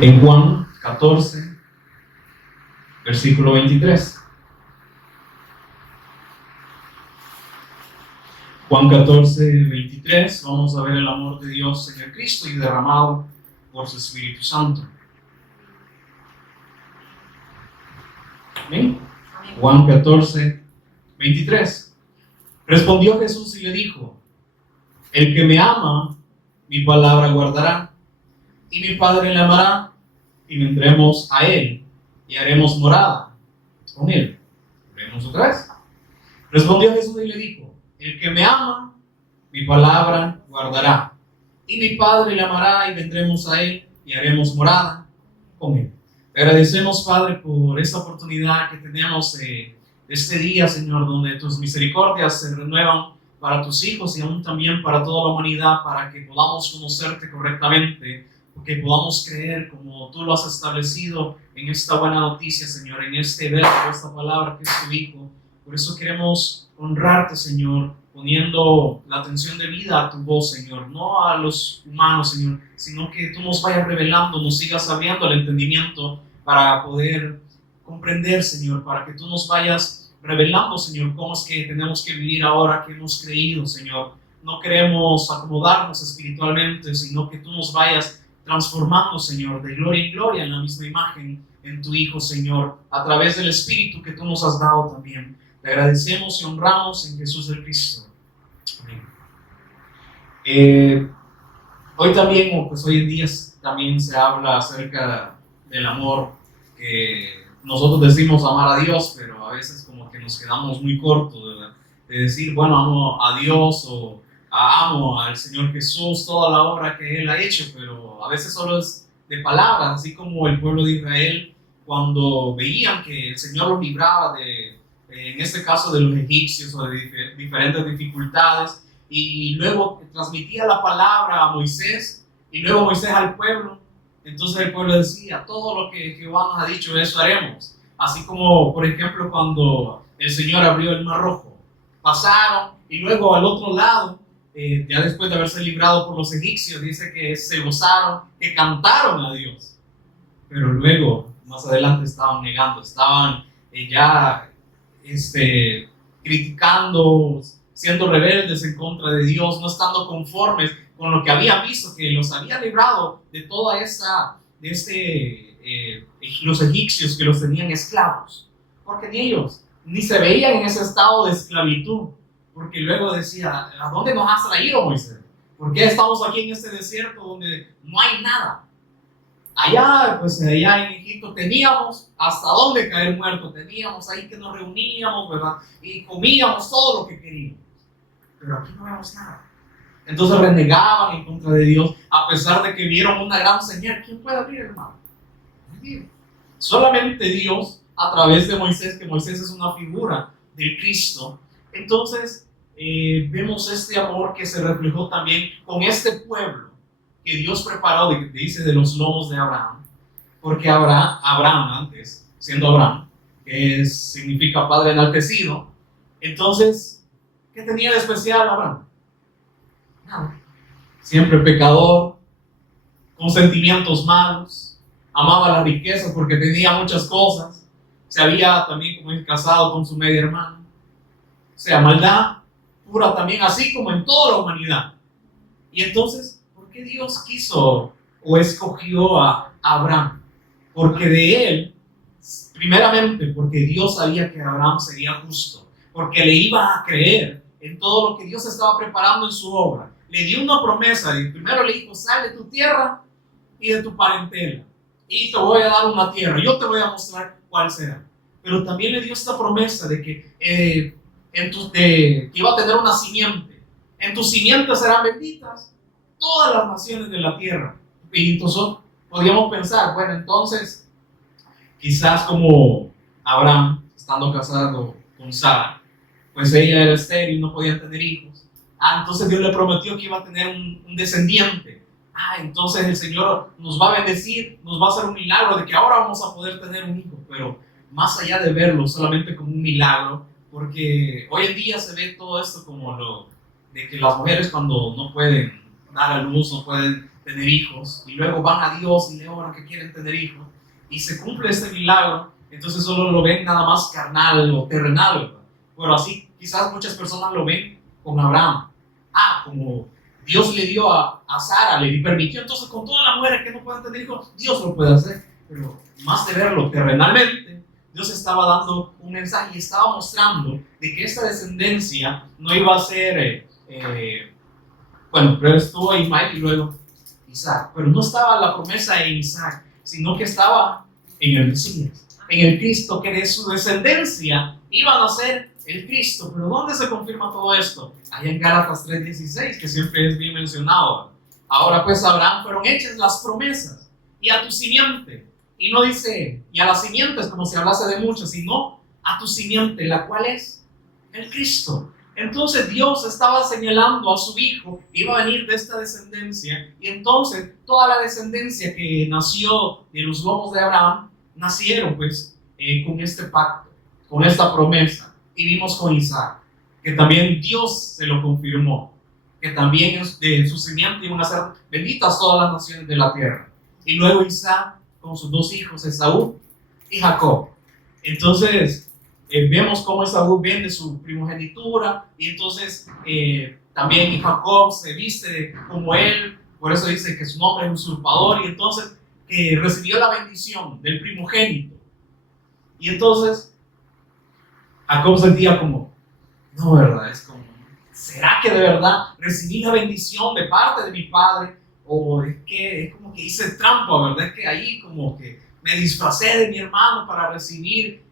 En Juan 14, versículo 23. Juan 14, 23, vamos a ver el amor de Dios en el Cristo y derramado por su Espíritu Santo. ¿Amén? Juan 14, 23. Respondió Jesús y le dijo: el que me ama, mi palabra guardará, y mi Padre le amará, y vendremos a él, y haremos morada con él. Vemos otra vez. Respondió Jesús y le dijo: el que me ama, mi palabra guardará, y mi Padre le amará, y vendremos a él, y haremos morada con él. Te agradecemos, Padre, por esta oportunidad que tenemos este día, Señor, donde tus misericordias se renuevan para tus hijos y aún también para toda la humanidad, para que podamos conocerte correctamente, que podamos creer como tú lo has establecido en esta buena noticia, Señor, en este verbo, esta palabra que es tu Hijo. Por eso queremos honrarte, Señor, poniendo la atención de vida a tu voz, Señor, no a los humanos, Señor, sino que tú nos vayas revelando, nos sigas abriendo el entendimiento para poder comprender, Señor, para que tú nos vayas revelando, Señor, cómo es que tenemos que vivir ahora que hemos creído, Señor. No queremos acomodarnos espiritualmente, sino que tú nos vayas transformando, Señor, de gloria en gloria en la misma imagen en tu Hijo, Señor, a través del Espíritu que tú nos has dado también. Te agradecemos y honramos en Jesús el Cristo. Amén. Hoy también, pues hoy en día también se habla acerca del amor, que nosotros decimos amar a Dios, pero a veces como que nos quedamos muy cortos, ¿verdad? De decir, bueno, amo a Dios o amo al Señor Jesús, toda la obra que Él ha hecho, pero a veces solo es de palabras, así como el pueblo de Israel cuando veían que el Señor los libraba en este caso de los egipcios o de diferentes dificultades, y luego transmitía la palabra a Moisés y luego Moisés al pueblo. Entonces el pueblo decía: todo lo que Jehová nos ha dicho, eso haremos. Así como, por ejemplo, cuando el Señor abrió el Mar Rojo, pasaron y luego al otro lado, ya después de haberse librado por los egipcios, dice que se gozaron, que cantaron a Dios. Pero luego, más adelante, estaban negando, estaban ya criticando, siendo rebeldes en contra de Dios, no estando conformes con lo que habían visto, que los había librado de toda esa, los egipcios que los tenían esclavos, porque ni ellos ni se veían en ese estado de esclavitud, porque luego decía: ¿a dónde nos has traído, Moisés? ¿Por qué estamos aquí en este desierto donde no hay nada? Allá en Egipto teníamos hasta dónde caer muerto, teníamos ahí que nos reuníamos, ¿verdad? Y comíamos todo lo que queríamos, pero aquí no vemos nada. Entonces renegaban en contra de Dios, a pesar de que vieron una gran señal. ¿Quién puede abrir, hermano? Nadie. Solamente Dios, a través de Moisés, que Moisés es una figura del Cristo. Entonces vemos este amor que se reflejó también con este pueblo que Dios preparó, dice, de los lomos de Abraham, porque Abraham antes, siendo Abraham, que significa padre enaltecido, entonces, ¿qué tenía de especial Abraham? Nada. Siempre pecador, con sentimientos malos, amaba las riquezas porque tenía muchas cosas, se había también como casado con su media hermana, o sea, maldad pura también, así como en toda la humanidad. Y entonces, ¿por qué Dios quiso o escogió a Abraham? Porque de él, primeramente, porque Dios sabía que Abraham sería justo, porque le iba a creer en todo lo que Dios estaba preparando en su obra. Le dio una promesa, y primero le dijo: sal de tu tierra y de tu parentela, y te voy a dar una tierra, yo te voy a mostrar cuál será. Pero también le dio esta promesa de que que iba a tener una simiente, en tus simientes serán benditas todas las naciones de la tierra. Y entonces podríamos pensar, bueno, entonces quizás como Abraham, estando casado con Sara, pues ella era estéril, no podía tener hijos. Entonces Dios le prometió que iba a tener un descendiente. Entonces el Señor nos va a bendecir, nos va a hacer un milagro de que ahora vamos a poder tener un hijo. Pero más allá de verlo solamente como un milagro, porque hoy en día se ve todo esto como de que las mujeres, cuando no pueden dar a luz, no pueden tener hijos y luego van a Dios y le oran que quieren tener hijos y se cumple este milagro, entonces solo lo ven nada más carnal o terrenal, ¿verdad? Pero así quizás muchas personas lo ven con Abraham. Como Dios le dio a Sara, le permitió, entonces con todas las mujeres que no puedan tener hijos, Dios lo puede hacer. Pero más de verlo terrenalmente, Dios estaba dando un mensaje y estaba mostrando de que esta descendencia no iba a ser, primero estuvo Ismael y luego Isaac, pero no estaba la promesa en Isaac, sino que estaba en el Mesías, en el Cristo, que de su descendencia iban a ser el Cristo. Pero ¿dónde se confirma todo esto? Allá en Gálatas 3:16, que siempre es bien mencionado. Ahora pues a Abraham fueron hechas las promesas, y a tu simiente, y no dice, y a las simientes como si hablase de muchas, sino a tu simiente, la cual es el Cristo. Entonces Dios estaba señalando a su hijo que iba a venir de esta descendencia, y entonces toda la descendencia que nació de los lomos de Abraham nacieron pues con este pacto, con esta promesa. Y vimos con Isaac que también Dios se lo confirmó, que también de su simiente iban a ser benditas todas las naciones de la tierra. Y luego Isaac con sus dos hijos, Esaú y Jacob. Entonces vemos cómo Esaú vende su primogenitura, y entonces también Jacob se viste como él, por eso dice que su nombre es usurpador, y entonces recibió la bendición del primogénito. Y entonces Jacob sentía como, no, ¿verdad? Es como, ¿será que de verdad recibí la bendición de parte de mi padre? O es que es como que hice trampa, ¿verdad? Es que ahí como que me disfracé de mi hermano para recibir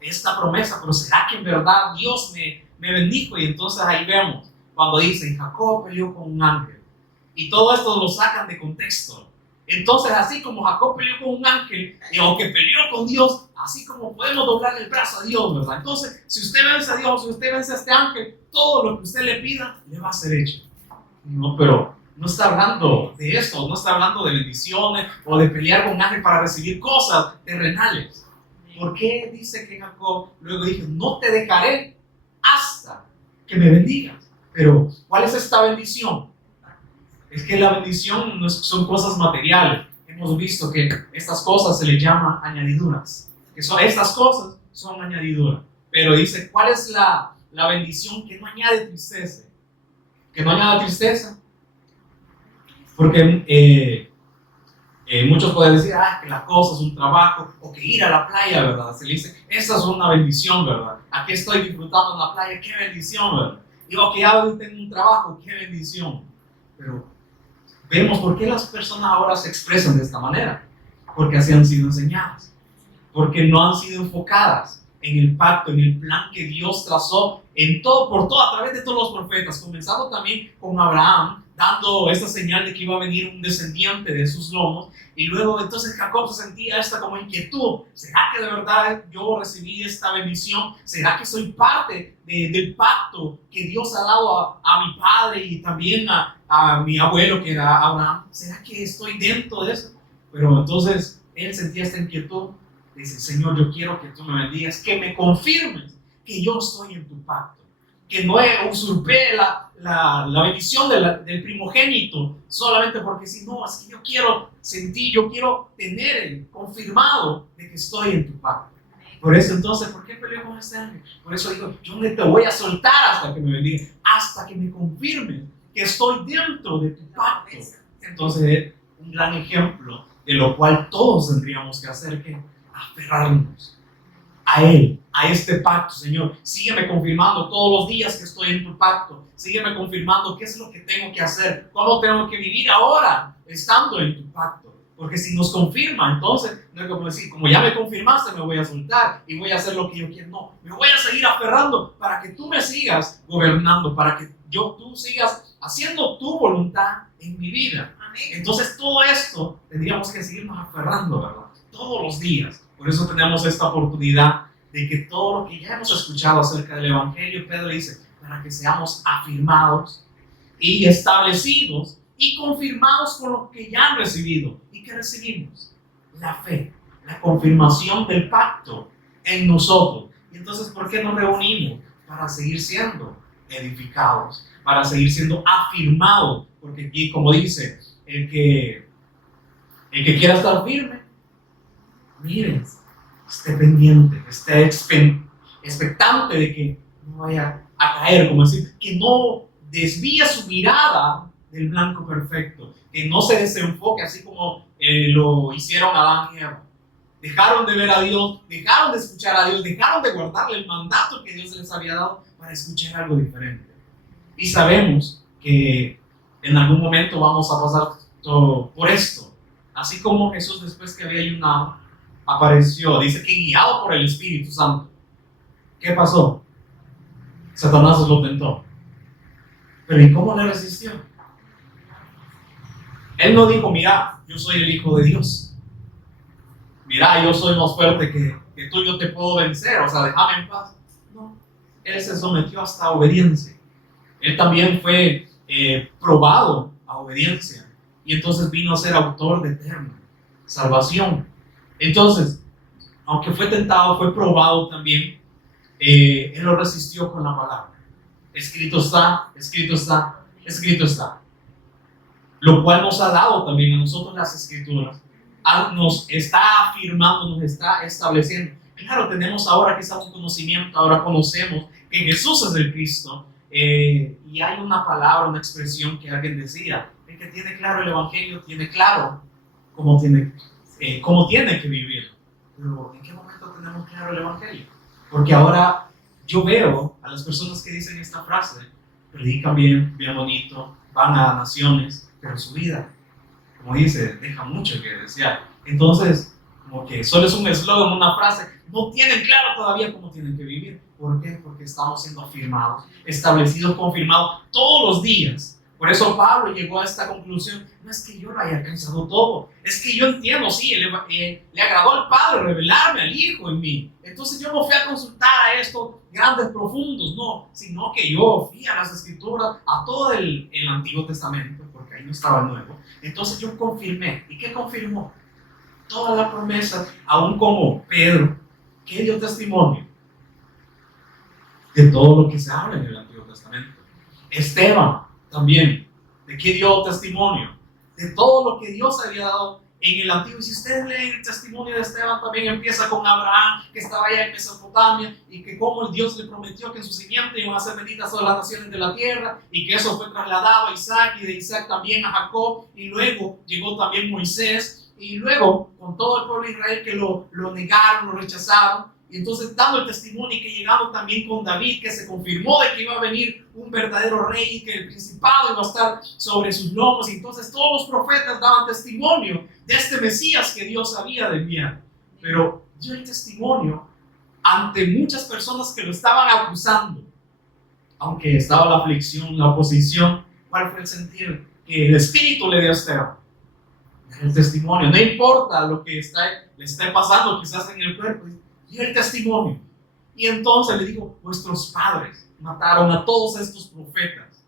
esta promesa, pero ¿será que en verdad Dios me bendijo? Y entonces ahí vemos cuando dicen, Jacob peleó con un ángel. Y todo esto lo sacan de contexto. Entonces, así como Jacob peleó con un ángel, o que peleó con Dios, así como podemos doblar el brazo a Dios, ¿verdad? Entonces, si usted vence a Dios, si usted vence a este ángel, todo lo que usted le pida, le va a ser hecho. No, pero no está hablando de esto, no está hablando de bendiciones o de pelear con un ángel para recibir cosas terrenales. ¿Por qué dice que Jacob luego dijo, no te dejaré hasta que me bendigas? Pero, ¿cuál es esta bendición? Es que la bendición no son cosas materiales. Hemos visto que estas cosas se les llama añadiduras. Estas cosas son añadiduras. Pero dice, ¿cuál es la bendición que no añade tristeza? Que no añade tristeza. Porque muchos pueden decir, que la cosa es un trabajo, o que ir a la playa, ¿verdad? Se le dice, esa es una bendición, ¿verdad? Aquí estoy disfrutando en la playa, qué bendición, ¿verdad? Digo, que ya tengo un trabajo, qué bendición. Pero vemos por qué las personas ahora se expresan de esta manera. Porque así han sido enseñadas. Porque no han sido enfocadas en el pacto, en el plan que Dios trazó a través de todos los profetas, comenzando también con Abraham, dando esta señal de que iba a venir un descendiente de sus lomos, y luego entonces Jacob se sentía esta como inquietud, ¿será que de verdad yo recibí esta bendición? ¿Será que soy parte del pacto que Dios ha dado a mi padre y también a mi abuelo que era Abraham? ¿Será que estoy dentro de eso? Pero entonces él sentía esta inquietud, dice, Señor, yo quiero que tú me bendigas, que me confirmes que yo estoy en tu pacto, que no usurpé la bendición del primogénito solamente porque si no, es que yo quiero sentir, yo quiero tener confirmado de que estoy en tu pacto. Por eso entonces, ¿por qué peleó con este ángel? Por eso digo, yo no te voy a soltar hasta que me bendiga, hasta que me confirmes que estoy dentro de tu pacto. Entonces es un gran ejemplo de lo cual todos tendríamos que hacer, que aferrarnos a Él, a este pacto. Señor, sígueme confirmando todos los días que estoy en tu pacto, sígueme confirmando qué es lo que tengo que hacer, cómo tengo que vivir ahora estando en tu pacto, porque si nos confirma, entonces no es como decir, como ya me confirmaste, me voy a soltar y voy a hacer lo que yo quiero. No, me voy a seguir aferrando para que tú me sigas gobernando, para que tú sigas haciendo tu voluntad en mi vida. Entonces todo esto tendríamos que seguirnos aferrando, ¿verdad? Todos los días. Por eso tenemos esta oportunidad de que todo lo que ya hemos escuchado acerca del Evangelio, Pedro dice, para que seamos afirmados y establecidos y confirmados con lo que ya han recibido. ¿Y qué recibimos? La fe, la confirmación del pacto en nosotros. Y entonces, ¿por qué nos reunimos? Para seguir siendo edificados, para seguir siendo afirmados. Porque aquí, como dice el que quiera estar firme, miren, esté pendiente, esté expectante de que no vaya a caer, como decir, que no desvíe su mirada del blanco perfecto, que no se desenfoque así como lo hicieron Adán y Eva. Dejaron de ver a Dios, dejaron de escuchar a Dios, dejaron de guardarle el mandato que Dios les había dado para escuchar algo diferente. Y sabemos que en algún momento vamos a pasar por esto. Así como Jesús, después que había ayunado, apareció, dice que guiado por el Espíritu Santo. ¿Qué pasó? Satanás lo tentó. Pero ¿y cómo le resistió? Él no dijo, mira, yo soy el Hijo de Dios. Mira, yo soy más fuerte que tú, yo te puedo vencer, o sea, déjame en paz. No, él se sometió hasta obediencia. Él también fue probado a obediencia. Y entonces vino a ser autor de eterna salvación. Entonces, aunque fue tentado, fue probado también, él lo resistió con la palabra. Escrito está, escrito está, escrito está. Lo cual nos ha dado también a nosotros las escrituras. Nos está afirmando, nos está estableciendo. Claro, tenemos ahora quizás un conocimiento, ahora conocemos que Jesús es el Cristo. Y hay una palabra, una expresión que alguien decía, el que tiene claro el Evangelio tiene claro cómo tiene que vivir. Pero ¿en qué momento tenemos claro el Evangelio? Porque ahora yo veo a las personas que dicen esta frase, predican bien, bien bonito, van a naciones, pero su vida, como dice, deja mucho que desear. Entonces, como que solo es un eslogan, una frase, no tienen claro todavía cómo tienen que vivir. ¿Por qué? Porque estamos siendo afirmados, establecidos, confirmados todos los días. Por eso Pablo llegó a esta conclusión. No es que yo lo haya alcanzado todo, es que yo entiendo, sí, le agradó al Padre revelarme al Hijo en mí. Entonces yo no fui a consultar a estos grandes profundos, no, sino que yo fui a las Escrituras, a todo el Antiguo Testamento, porque ahí no estaba el Nuevo. Entonces yo confirmé. ¿Y qué confirmó? Toda la promesa, aún como Pedro, que dio testimonio de todo lo que se habla en el Antiguo Testamento. Esteban también, de que dio testimonio de todo lo que Dios había dado en el Antiguo. Y si ustedes leen el testimonio de Esteban, también empieza con Abraham, que estaba allá en Mesopotamia, y que como Dios le prometió que en su simiente iban a ser benditas todas las naciones de la tierra, y que eso fue trasladado a Isaac, y de Isaac también a Jacob, y luego llegó también Moisés, y luego con todo el pueblo de Israel que lo negaron, lo rechazaron. Y entonces dando el testimonio, y que llegando también con David, que se confirmó de que iba a venir un verdadero rey y que el principado iba a estar sobre sus lomos. Y entonces todos los profetas daban testimonio de este Mesías que Dios había de enviar. Pero dio el testimonio ante muchas personas que lo estaban acusando. Aunque estaba la aflicción, la oposición, ¿cuál fue el sentir que el Espíritu le dio a Esteban? El testimonio, no importa lo que le esté pasando quizás en el cuerpo, dio el testimonio. Y entonces le digo, vuestros padres mataron a todos estos profetas.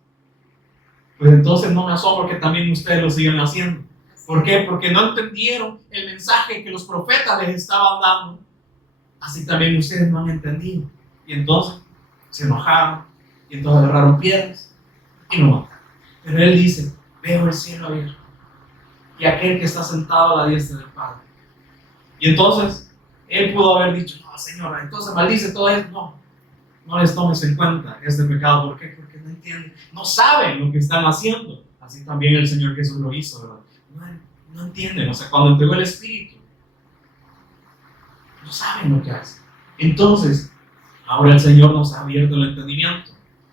Pues entonces no me asombro que también ustedes lo sigan haciendo. ¿Por qué? Porque no entendieron el mensaje que los profetas les estaban dando. Así también ustedes no han entendido. Y entonces se enojaron, y entonces agarraron piedras y lo mataron. Pero él dice, veo el cielo abierto y aquel que está sentado a la diestra del Padre. Y entonces él pudo haber dicho, no, señora, entonces maldice todo esto. No les tomes en cuenta este pecado. ¿Por qué? Porque no entienden, no saben lo que están haciendo. Así también el Señor Jesús lo hizo, ¿verdad? No entienden, o sea, cuando entregó el Espíritu, no saben lo que hace. Entonces, ahora el Señor nos ha abierto el entendimiento.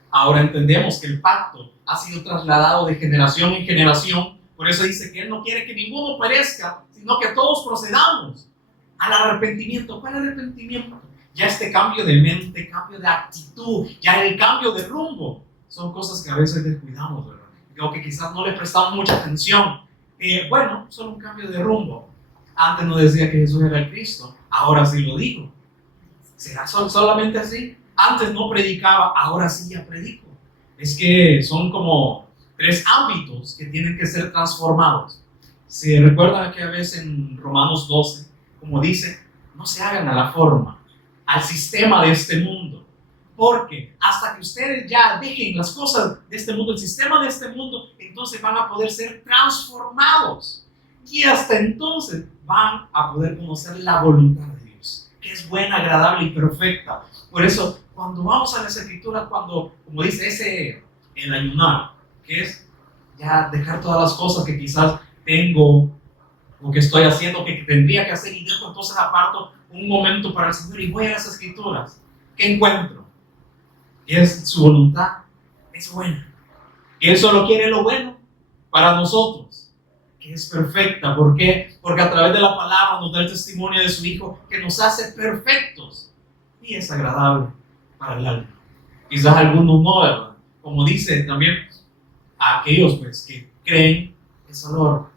Ahora entendemos que el pacto ha sido trasladado de generación en generación. Por eso dice que Él no quiere que ninguno perezca, sino que todos procedamos al arrepentimiento. ¿Cuál arrepentimiento? Ya este cambio de mente, cambio de actitud, ya el cambio de rumbo. Son cosas que a veces descuidamos, ¿verdad? O que quizás no le prestamos mucha atención. Bueno, solo un cambio de rumbo. Antes no decía que Jesús era el Cristo, ahora sí lo digo. ¿Será solamente así? Antes no predicaba, ahora sí ya predico. Es que son como 3 ámbitos que tienen que ser transformados. Se recuerdan que a veces en Romanos 12, como dice, no se hagan a la forma, al sistema de este mundo, Porque hasta que ustedes ya dejen las cosas de este mundo, el sistema de este mundo, entonces van a poder ser transformados. Y hasta entonces van a poder conocer la voluntad de Dios, que es buena, agradable y perfecta. Por eso, cuando vamos a las Escrituras, como dice el ayunar, que es ya dejar todas las cosas que quizás tengo o que estoy haciendo, que tendría que hacer, y dejo, entonces aparto un momento para el Señor y voy a las Escrituras. ¿Qué encuentro? Que es su voluntad, es buena. Que Él solo quiere lo bueno para nosotros, que es perfecta. ¿Por qué? Porque a través de la palabra nos da el testimonio de su Hijo, que nos hace perfectos y es agradable para el alma. Quizás algunos no, ¿verdad? Como dice también, a aquellos pues que creen es olor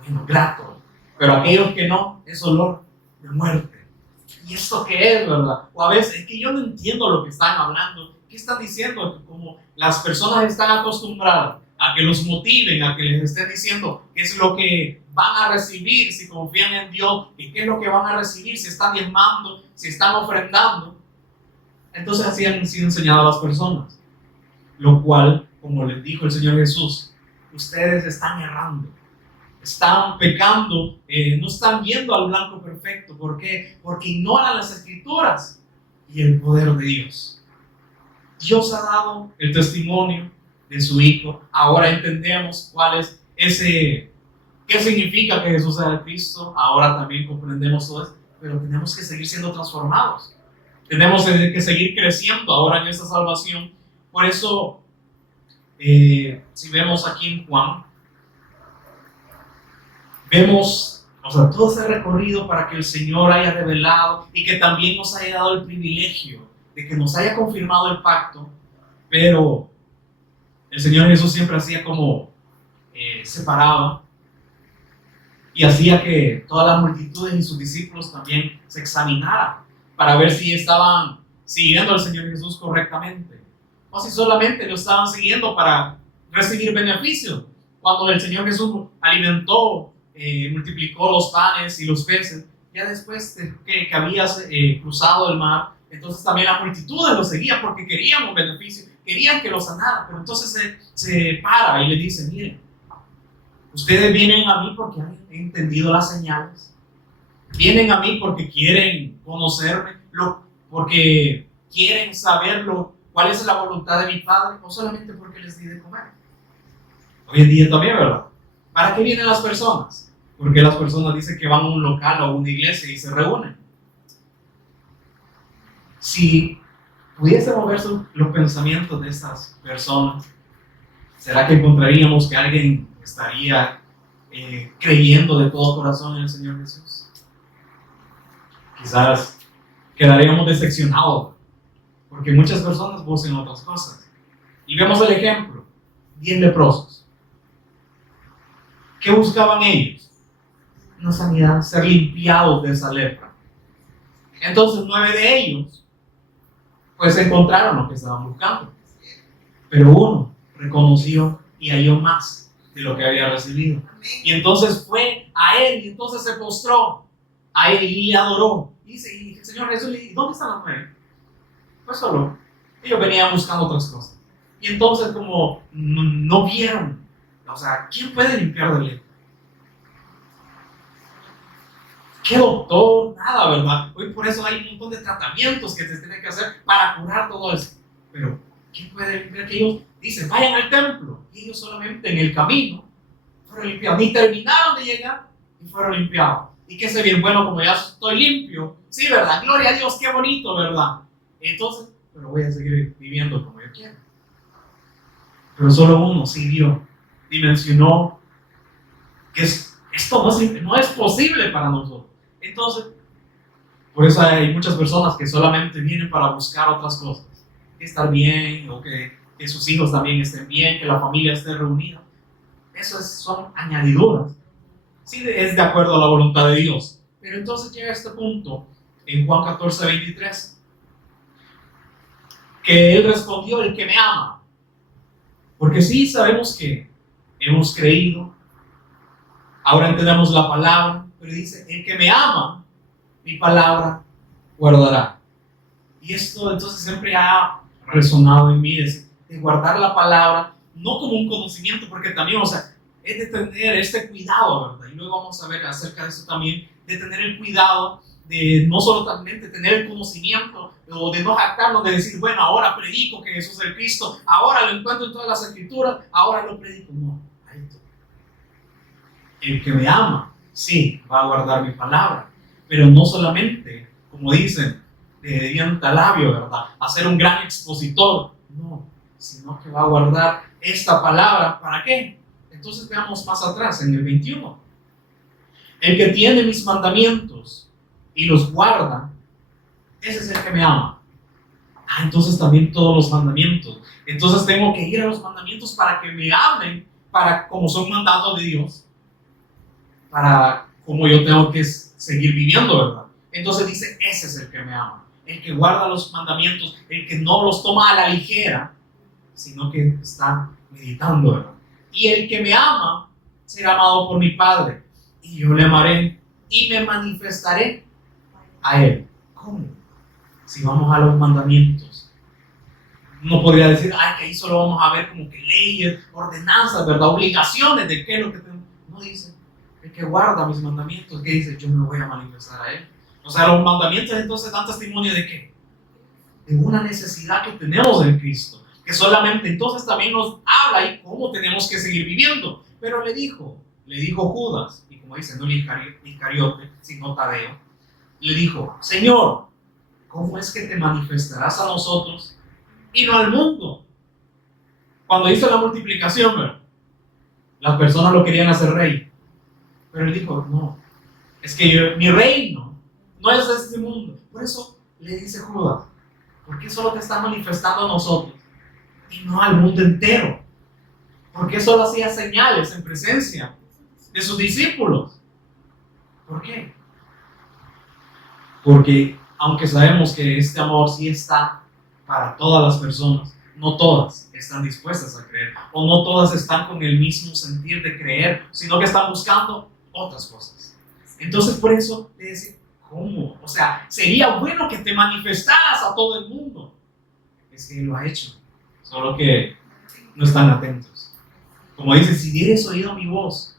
bueno, grato, pero aquellos que no, es olor de muerte. ¿Y esto qué es, verdad? O a veces es que yo no entiendo lo que están hablando. ¿Qué están diciendo? Como las personas están acostumbradas a que los motiven, a que les estén diciendo qué es lo que van a recibir si confían en Dios, y qué es lo que van a recibir si están diezmando, si están ofrendando. Entonces así han sido enseñadas las personas. Lo cual, como les dijo el Señor Jesús, ustedes están errando. Están pecando, no están viendo al blanco perfecto. ¿Por qué? Porque ignoran las Escrituras y el poder de Dios. Dios ha dado el testimonio de su Hijo. Ahora entendemos cuál es qué significa que Jesús sea el Cristo. Ahora también comprendemos todo esto, pero tenemos que seguir siendo transformados. Tenemos que seguir creciendo ahora en esta salvación. Por eso, si vemos aquí en Juan, vemos, todo ese recorrido para que el Señor haya revelado y que también nos haya dado el privilegio de que nos haya confirmado el pacto, pero el Señor Jesús siempre hacía como separaba y hacía que todas las multitudes y sus discípulos también se examinaran para ver si estaban siguiendo al Señor Jesús correctamente o si solamente lo estaban siguiendo para recibir beneficios. Cuando el Señor Jesús alimentó, multiplicó los panes y los peces, ya después de que habías cruzado el mar, entonces también las multitudes lo seguían porque querían un beneficio, querían que lo sanara. Pero entonces se para y le dice: miren, ustedes vienen a mí porque han entendido las señales, vienen a mí porque quieren conocerme, porque quieren saber cuál es la voluntad de mi Padre, o solamente porque les di de comer. Hoy en día también, ¿verdad? ¿Para qué vienen las personas? Porque las personas dicen que van a un local o a una iglesia y se reúnen. Si pudiésemos ver los pensamientos de estas personas, ¿será que encontraríamos que alguien estaría creyendo de todo corazón en el Señor Jesús? Quizás quedaríamos decepcionados, porque muchas personas buscan otras cosas. Y vemos el ejemplo: 10 leprosos. ¿Qué buscaban ellos? Una sanidad, ser limpiados de esa lepra. Entonces 9 de ellos pues encontraron lo que estaban buscando, pero uno reconoció y halló más de lo que había recibido, y entonces fue a él y entonces se postró a él y le adoró. Y el Señor Jesús le dijo: ¿dónde están los 9? Pues solo ellos venían buscando otras cosas, y entonces como no vieron, ¿quién puede limpiar de lepra? ¿Qué doctor? Nada, ¿verdad? Hoy por eso hay un montón de tratamientos que se tienen que hacer para curar todo eso. Pero, ¿quién puede limpiar? Que ellos dicen: vayan al templo. Y ellos solamente en el camino fueron limpiados. Ni terminaron de llegar y fueron limpiados. Y qué sé bien, bueno, como ya estoy limpio. Sí, ¿verdad? Gloria a Dios, qué bonito, ¿verdad? Entonces, pero voy a seguir viviendo como yo quiero. Pero solo uno sí vio, dimensionó que esto no es posible para nosotros. Entonces, por eso hay muchas personas que solamente vienen para buscar otras cosas. Que estar bien, o que sus hijos también estén bien, que la familia esté reunida. Eso son añadiduras. Sí, es de acuerdo a la voluntad de Dios. Pero entonces llega este punto en Juan 14:23. Que Él respondió: el que me ama. Porque sí sabemos que hemos creído. Ahora entendemos la palabra, pero dice: el que me ama, mi palabra guardará. Y esto entonces siempre ha resonado en mí, de guardar la palabra, no como un conocimiento, porque también, o sea, es de tener este cuidado, ¿verdad? Y luego vamos a ver acerca de eso también, de tener el cuidado de no solamente tener el conocimiento o de no jactarnos de decir, bueno, ahora predico que Jesús es el Cristo, ahora lo encuentro en todas las escrituras, ahora lo predico. No, alto. El que me ama, sí, va a guardar mi palabra, pero no solamente, como dicen, de diente a labio, ¿verdad? A ser un gran expositor, no, sino que va a guardar esta palabra, ¿para qué? Entonces veamos más atrás, en el 21. El que tiene mis mandamientos y los guarda, ese es el que me ama. Entonces también todos los mandamientos. Entonces tengo que ir a los mandamientos para que me amen, para como son mandatos de Dios, para como yo tengo que seguir viviendo, ¿verdad? Entonces dice, ese es el que me ama. El que guarda los mandamientos, el que no los toma a la ligera, sino que está meditando, ¿verdad? Y el que me ama será amado por mi Padre, y yo le amaré y me manifestaré a él. ¿Cómo? Si vamos a los mandamientos, no podría decir, que ahí solo vamos a ver como que leyes, ordenanzas, ¿verdad? Obligaciones de qué es lo que tengo. No dice, el que guarda mis mandamientos, ¿qué dice? Yo me voy a manifestar a él. O sea, los mandamientos entonces dan testimonio de qué? De una necesidad que tenemos en Cristo, que solamente entonces también nos habla y cómo tenemos que seguir viviendo. Pero le dijo Judas, y como dice, no el Iscariote, sino Tadeo, le dijo, Señor, ¿cómo es que te manifestarás a nosotros y no al mundo? Cuando hizo la multiplicación, ¿verdad? Las personas lo querían hacer rey, pero él dijo, no, es que mi reino no es de este mundo. Por eso le dice Judas, ¿por qué solo te está manifestando a nosotros y no al mundo entero? ¿Por qué solo hacía señales en presencia de sus discípulos? ¿Por qué? Porque aunque sabemos que este amor sí está para todas las personas, no todas están dispuestas a creer, o no todas están con el mismo sentir de creer, sino que están buscando otras cosas. Entonces por eso le dice, ¿cómo? O sea, sería bueno que te manifestaras a todo el mundo. Es que Él lo ha hecho, solo que no están atentos. Como dice, si dieres oído a mi voz,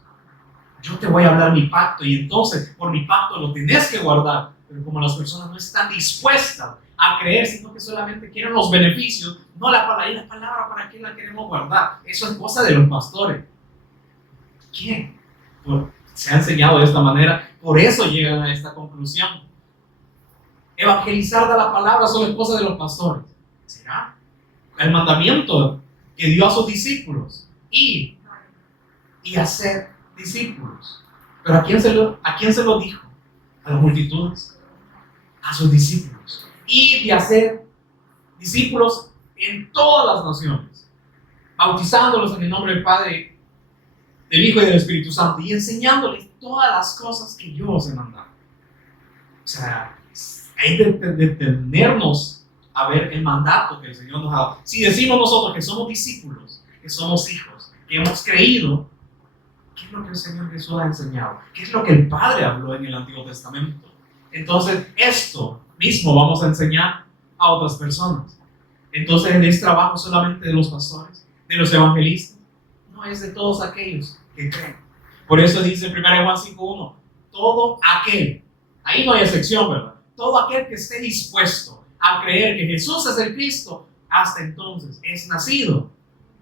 yo te voy a hablar mi pacto, y entonces por mi pacto lo tenés que guardar. Pero como las personas no están dispuestas a creer, sino que solamente quieren los beneficios, no la palabra. ¿Y la palabra para qué la queremos guardar? Eso es cosa de los pastores. ¿Quién? Se ha enseñado de esta manera, por eso llegan a esta conclusión. Evangelizar de la palabra solo es cosa de los pastores. ¿Será? El mandamiento que dio a sus discípulos, ir y hacer discípulos. Pero ¿a quién se lo dijo? A las multitudes, a sus discípulos. Ir y hacer discípulos en todas las naciones, bautizándolos en el nombre del Padre, del Hijo y del Espíritu Santo, y enseñándoles todas las cosas que yo os he mandado. O sea, hay de detenernos a ver el mandato que el Señor nos ha dado. Si decimos nosotros que somos discípulos, que somos hijos, que hemos creído, ¿qué es lo que el Señor Jesús ha enseñado? ¿Qué es lo que el Padre habló en el Antiguo Testamento? Entonces, esto mismo vamos a enseñar a otras personas. Entonces, ¿es trabajo solamente de los pastores, de los evangelistas? No, es de todos aquellos que creen. Por eso dice 1 Juan 5:1, todo aquel, ahí no hay excepción, ¿verdad? Todo aquel que esté dispuesto a creer que Jesús es el Cristo, hasta entonces es nacido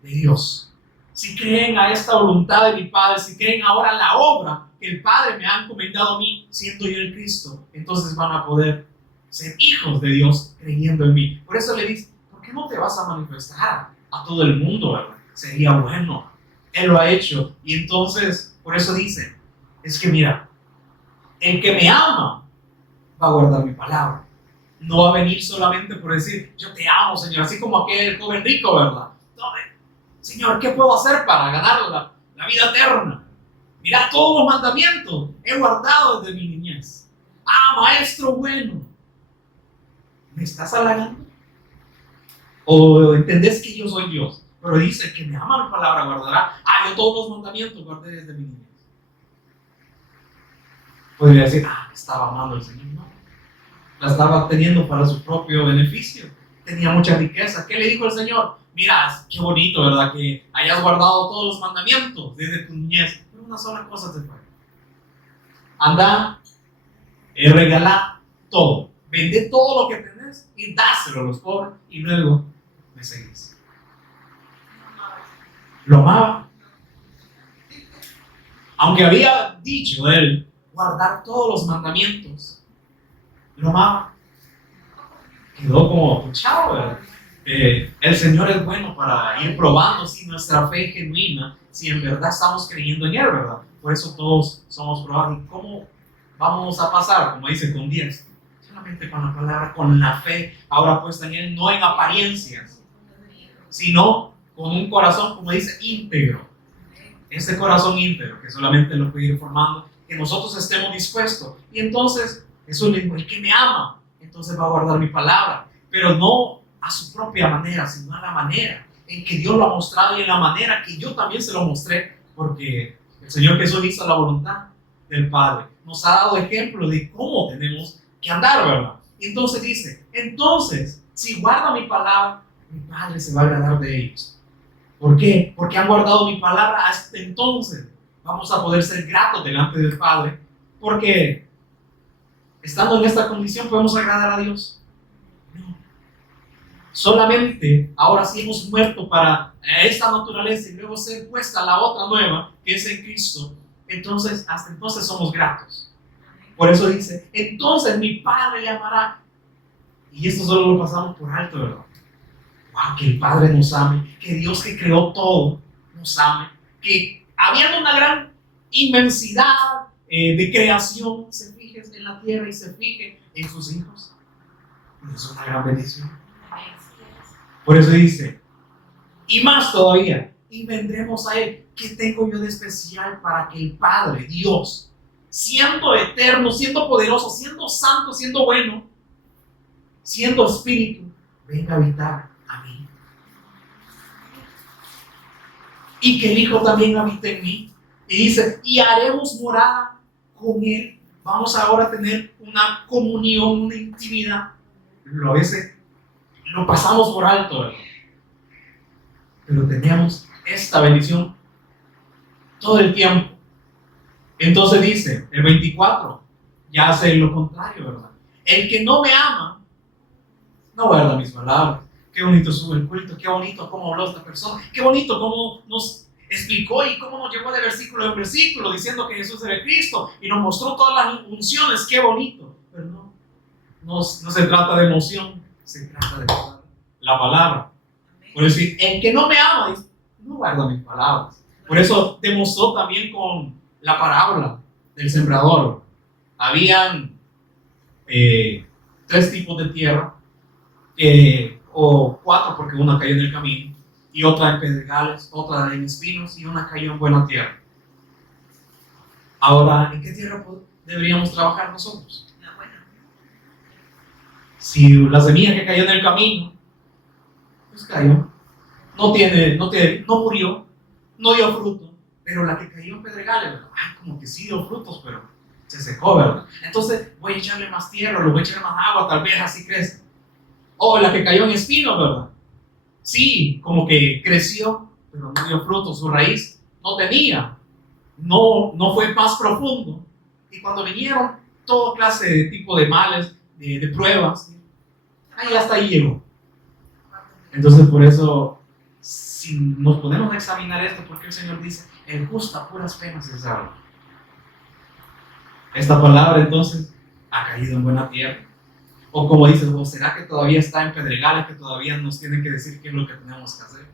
de Dios. Si creen a esta voluntad de mi Padre, si creen ahora la obra que el Padre me ha encomendado a mí, siendo yo el Cristo, entonces van a poder ser hijos de Dios creyendo en mí. Por eso le dice, ¿por qué no te vas a manifestar a todo el mundo, verdad? Sería bueno. Él lo ha hecho. Y entonces, por eso dice, es que mira, el que me ama va a guardar mi palabra. No va a venir solamente por decir, yo te amo, Señor, así como aquel joven rico, ¿verdad? No, Señor, ¿qué puedo hacer para ganar la vida eterna? Mira todos los mandamientos, he guardado desde mi niñez. Maestro bueno, ¿me estás halagando? ¿O entendés que yo soy Dios? Pero dice que me ama mi palabra, guardará. Yo todos los mandamientos guardé desde mi niñez. Podría decir, estaba amando al Señor. No, la estaba teniendo para su propio beneficio. tenía mucha riqueza. ¿Qué le dijo el Señor? Mira, qué bonito, ¿verdad? Que hayas guardado todos los mandamientos desde tu niñez. Pero una sola cosa te fue. Anda, regala todo. Vende todo lo que tenés y dáselo a los pobres y luego me seguís. Lo amaba. Aunque había dicho él guardar todos los mandamientos, lo amaba. Quedó como puchado, ¿verdad? El Señor es bueno para ir probando si nuestra fe es genuina, si en verdad estamos creyendo en Él, ¿verdad? Por eso todos somos probados. ¿Y cómo vamos a pasar? Como dice, con 10. Solamente con la palabra, con la fe ahora puesta en Él, no en apariencias, sino con un corazón, como dice, íntegro. Este corazón íntegro que solamente lo puede ir formando, que nosotros estemos dispuestos. Y entonces, Jesús le dijo, el que me ama, entonces va a guardar mi palabra, pero no a su propia manera, sino a la manera en que Dios lo ha mostrado y en la manera que yo también se lo mostré, porque el Señor Jesús hizo la voluntad del Padre. Nos ha dado ejemplo de cómo tenemos que andar, ¿verdad? Y entonces dice, entonces, si guarda mi palabra, mi Padre se va a agradar de ellos. ¿Por qué? Porque han guardado mi palabra hasta entonces. Vamos a poder ser gratos delante del Padre, porque estando en esta condición podemos agradar a Dios. No. Solamente ahora sí hemos muerto para esta naturaleza y luego ser puesta la otra nueva, que es en Cristo. Entonces, hasta entonces somos gratos. Por eso dice, entonces mi Padre le amará. Y esto solo lo pasamos por alto, ¿verdad? Wow, que el Padre nos ame, que Dios que creó todo nos ame, que habiendo una gran inmensidad de creación, se fije en la tierra y se fije en sus hijos. Es una gran bendición. Por eso dice, y más todavía, y vendremos a Él. ¿Qué tengo yo de especial para que el Padre, Dios, siendo eterno, siendo poderoso, siendo santo, siendo bueno, siendo espíritu, venga a habitar a mí? Y que el Hijo también habite en mí. Y dice, y haremos morada con Él. Vamos ahora a tener una comunión, una intimidad. A veces lo pasamos por alto, ¿verdad? Pero teníamos esta bendición todo el tiempo. Entonces dice, el 24, ya hace lo contrario, ¿verdad? El que no me ama, no guarda mis palabras. Qué bonito estuvo el culto, qué bonito cómo habló esta persona, qué bonito cómo nos explicó y cómo nos llevó de versículo en versículo diciendo que Jesús era Cristo y nos mostró todas las unciones, qué bonito. Pero no se trata de emoción, se trata de la palabra. Por eso, el que no me ama, dice, no guarda mis palabras. Por eso demostró también con la parábola del sembrador. Habían 3 tipos de tierra, o 4 porque una cayó en el camino, y otra en pedregales, otra en espinos y una cayó en buena tierra. Ahora, ¿en qué tierra deberíamos trabajar nosotros? La buena. Si la semilla que cayó en el camino, pues cayó, no murió, no dio fruto, pero la que cayó en pedregales, como que sí dio frutos, pero se secó, ¿verdad? Entonces voy a echarle más tierra, le voy a echar más agua, tal vez así crece. O la que cayó en espinos, ¿verdad? Sí, como que creció, pero no dio fruto, su raíz no tenía, no fue más profundo. Y cuando vinieron toda clase de tipo de males, de pruebas, ahí hasta ahí llegó. Entonces por eso, si nos ponemos a examinar esto, porque el Señor dice, el justo a puras penas es salvo. Esta palabra entonces ha caído en buena tierra. O como dices, ¿o será que todavía está en pedregales, que todavía nos tienen que decir qué es lo que tenemos que hacer?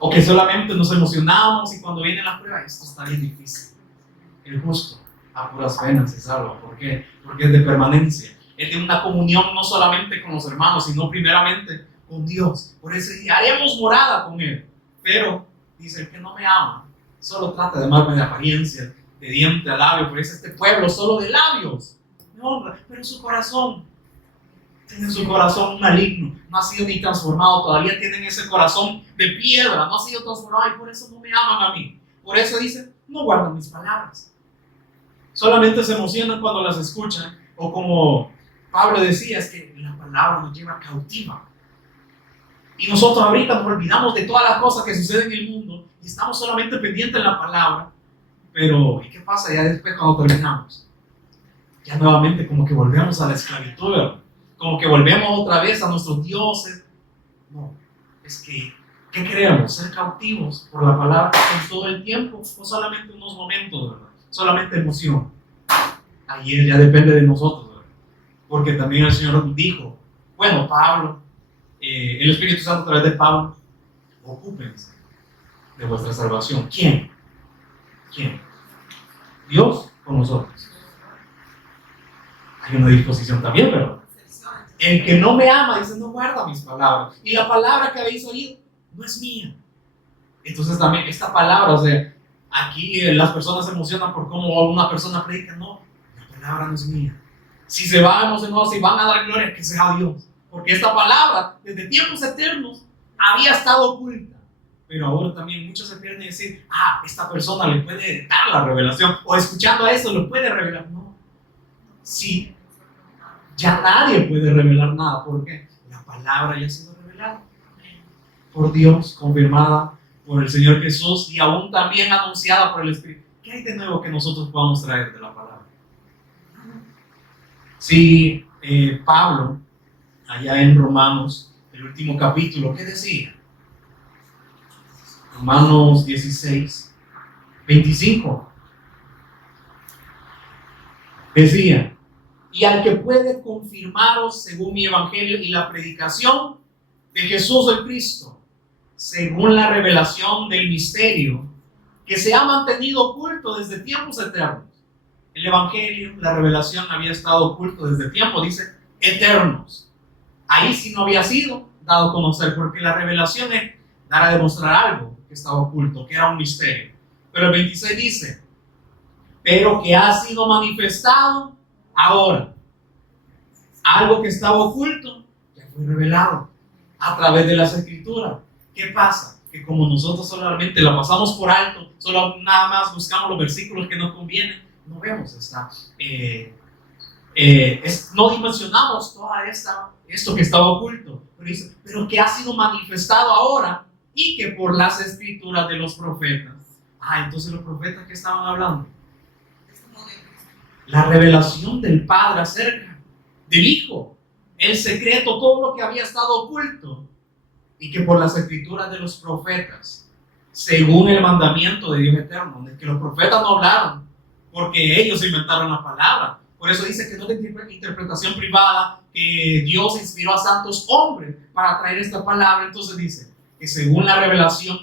O que solamente nos emocionamos y cuando viene la prueba, esto está bien difícil. El justo a puras penas se salva. ¿Por qué? Porque es de permanencia. Es de una comunión no solamente con los hermanos, sino primeramente con Dios. Por eso haremos morada con Él. Pero, dice, el que no me ama, solo trata de amarme de apariencia, de diente a labio. Por eso este pueblo solo de labios me honra, pero en su corazón tienen su corazón maligno, no ha sido ni transformado, todavía tienen ese corazón de piedra, no ha sido transformado y por eso no me aman a mí. Por eso dicen, no guardan mis palabras. Solamente se emocionan cuando las escuchan, o como Pablo decía es que la palabra nos lleva cautiva. Y nosotros ahorita nos olvidamos de todas las cosas que suceden en el mundo y estamos solamente pendientes de la palabra. Pero, ¿y qué pasa ya después cuando terminamos? Ya nuevamente como que volvemos a la esclavitud, ¿verdad? Como que volvemos otra vez a nuestros dioses. No, es que, ¿qué queremos? ¿Ser cautivos por la palabra en todo el tiempo o solamente unos momentos, ¿verdad? Solamente emoción. Ahí ya depende de nosotros, ¿verdad? Porque también el Señor dijo, bueno, Pablo, el Espíritu Santo a través de Pablo, ocúpense de vuestra salvación. ¿Quién? ¿Quién? Dios con nosotros. Hay una disposición también, pero el que no me ama dice no guarda mis palabras. Y la palabra que habéis oído no es mía. Entonces también esta palabra, o sea, aquí las personas se emocionan por cómo una persona predica. No, la palabra no es mía. Si se van a emocionar, si van a dar gloria, que sea Dios. Porque esta palabra, desde tiempos eternos, había estado oculta. Pero ahora también muchos se pierden y decir, esta persona le puede dar la revelación. O escuchando a eso, lo puede revelar. No. Sí, ya nadie puede revelar nada. ¿Por qué? La palabra ya ha sido revelada. Por Dios, confirmada por el Señor Jesús y aún también anunciada por el Espíritu. ¿Qué hay de nuevo que nosotros podamos traer de la palabra? Sí, Pablo, allá en Romanos, el último capítulo, ¿qué decía? Romanos 16, 25. Decía, y al que puede confirmaros según mi evangelio y la predicación de Jesús el Cristo, según la revelación del misterio que se ha mantenido oculto desde tiempos eternos. El evangelio, la revelación había estado oculto desde tiempos, dice, eternos. Ahí sí no había sido dado a conocer, porque la revelación es dar a demostrar algo que estaba oculto, que era un misterio. Pero el 26 dice, pero que ha sido manifestado ahora. Algo que estaba oculto ya fue revelado a través de las Escrituras. ¿Qué pasa? Que como nosotros solamente la pasamos por alto, solo nada más buscamos los versículos que nos convienen, no vemos no dimensionamos toda esto que estaba oculto. Pero dice, pero que ha sido manifestado ahora y que por las escrituras de los profetas. Entonces los profetas, ¿qué estaban hablando? La revelación del Padre acerca del Hijo, el secreto, todo lo que había estado oculto, y que por las escrituras de los profetas, según el mandamiento de Dios eterno, de que los profetas no hablaron, porque ellos inventaron la palabra. Por eso dice que no es de interpretación privada, que Dios inspiró a santos hombres para traer esta palabra. Entonces dice que según la revelación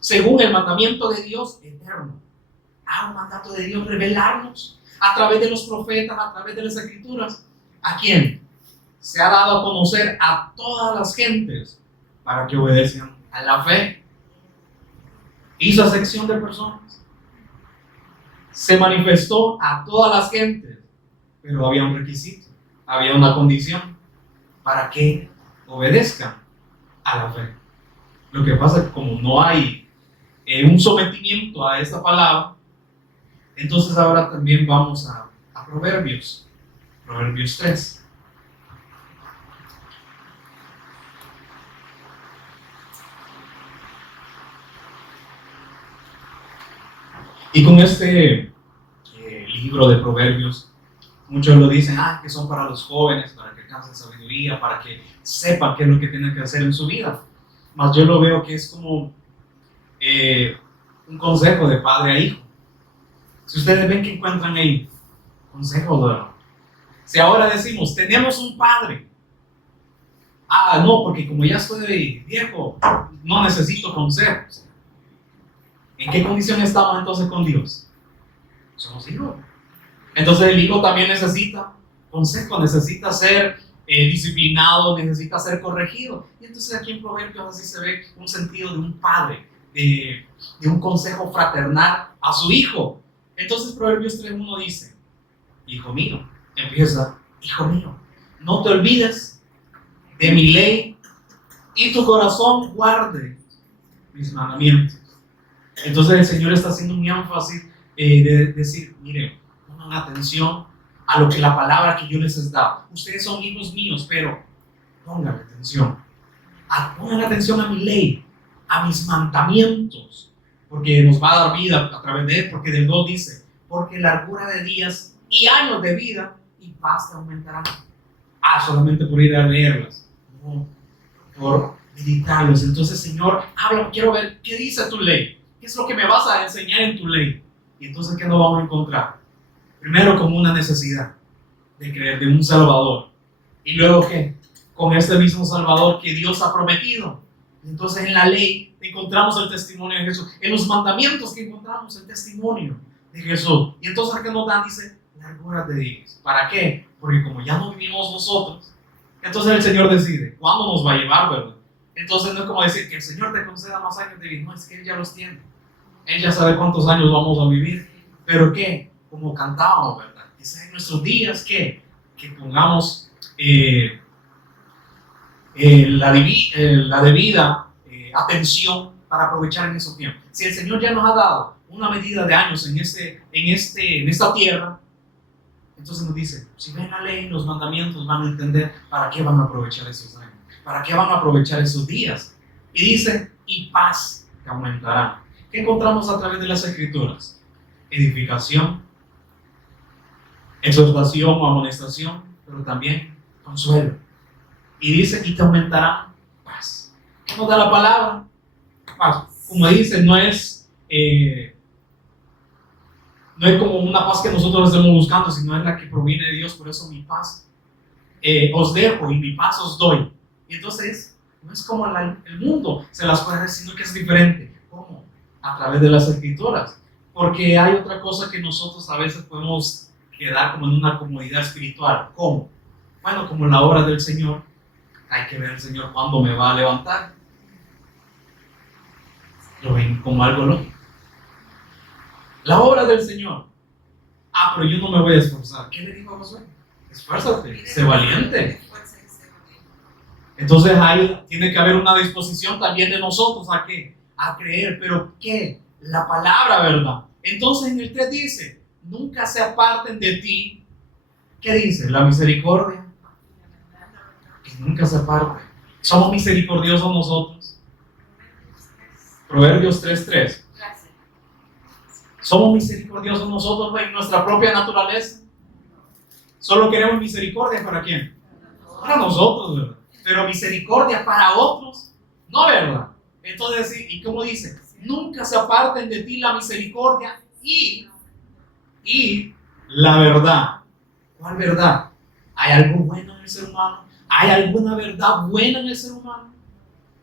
según el mandamiento de Dios eterno, un mandato de Dios revelarnos a través de los profetas, a través de las escrituras. ¿A quién? Se ha dado a conocer a todas las gentes para que obedezcan a la fe. Hizo acepción de personas. Se manifestó a todas las gentes, pero había un requisito, había una condición para que obedezcan a la fe. Lo que pasa es que como no hay un sometimiento a esta palabra, entonces ahora también vamos a Proverbios 3. Y con este libro de Proverbios, muchos lo dicen, que son para los jóvenes, para que alcancen sabiduría, para que sepan qué es lo que tienen que hacer en su vida. Mas yo lo veo que es como un consejo de padre a hijo. Si ustedes ven que encuentran ahí, consejo de... Si ahora decimos, tenemos un padre. No, porque como ya estoy viejo, no necesito consejos. ¿En qué condición estamos entonces con Dios? Somos hijos. Entonces el hijo también necesita consejo, necesita ser disciplinado, necesita ser corregido. Y entonces aquí en Proverbios así se ve un sentido de un padre, de un consejo fraternal a su hijo. Entonces Proverbios 3:1 dice, hijo mío, empieza, hijo mío, no te olvides de mi ley y tu corazón guarde mis mandamientos. Entonces el Señor está haciendo un énfasis de decir, mire, pongan atención a lo que la palabra que yo les he dado. Ustedes son hijos míos, pero pongan atención. Pongan atención a mi ley, a mis mandamientos, porque nos va a dar vida a través de él, porque del 2 dice, porque largura de días y años de vida y paz te aumentará. Solamente por ir a leerlas, no por meditarlos. Entonces, Señor, habla, quiero ver qué dice tu ley, qué es lo que me vas a enseñar en tu ley. Y entonces, ¿qué nos vamos a encontrar? Primero, como una necesidad de creer de un Salvador. Y luego, ¿qué? Con este mismo Salvador que Dios ha prometido. Entonces, en la ley encontramos el testimonio de Jesús. En los mandamientos que encontramos el testimonio de Jesús. Y entonces, ¿qué nos dan? Dice, largura de días. ¿Para qué? Porque como ya no vivimos nosotros, entonces el Señor decide cuándo nos va a llevar, ¿verdad? Entonces no es como decir que el Señor te conceda más años de vida. No, es que Él ya los tiene. Él ya sabe cuántos años vamos a vivir. ¿Pero qué? Como cantábamos, ¿verdad? Que sean nuestros días, ¿qué? Que pongamos la debida atención para aprovechar en esos tiempos. Si el Señor ya nos ha dado una medida de años en esta tierra, entonces nos dice, si ven la ley, los mandamientos, van a entender para qué van a aprovechar esos años, para qué van a aprovechar esos días. Y dice, y paz que aumentará. ¿Qué encontramos a través de las Escrituras? Edificación, exhortación o amonestación, pero también consuelo. Y dice, y te aumentará paz. ¿Qué nos da la palabra? Paz. Como dice, no es como una paz que nosotros estemos buscando, sino es la que proviene de Dios. Por eso mi paz os dejo y mi paz os doy. Y entonces, no es como el mundo se las puede dar, sino que es diferente. ¿Cómo? A través de las Escrituras. Porque hay otra cosa que nosotros a veces podemos quedar como en una comodidad espiritual. ¿Cómo? Bueno, como la obra del Señor, hay que ver el Señor cuándo me va a levantar. Lo ven como algo lógico. La obra del Señor. Pero yo no me voy a esforzar. ¿Qué le dijo a Josué? Esfuérzate, sé valiente. Entonces ahí tiene que haber una disposición también de nosotros a qué, a creer. ¿Pero qué? La palabra, ¿verdad? Entonces en el 3 dice, nunca se aparten de ti. ¿Qué dice? La misericordia. Que nunca se aparten. Somos misericordiosos nosotros. Proverbios 3:3. Somos misericordiosos nosotros en nuestra propia naturaleza. Solo queremos misericordia ¿para quién? Para nosotros, ¿verdad? Pero misericordia para otros, no, ¿verdad? Entonces, ¿y cómo dice? Nunca se aparten de ti la misericordia y la verdad. ¿Cuál verdad? ¿Hay algo bueno en el ser humano? ¿Hay alguna verdad buena en el ser humano?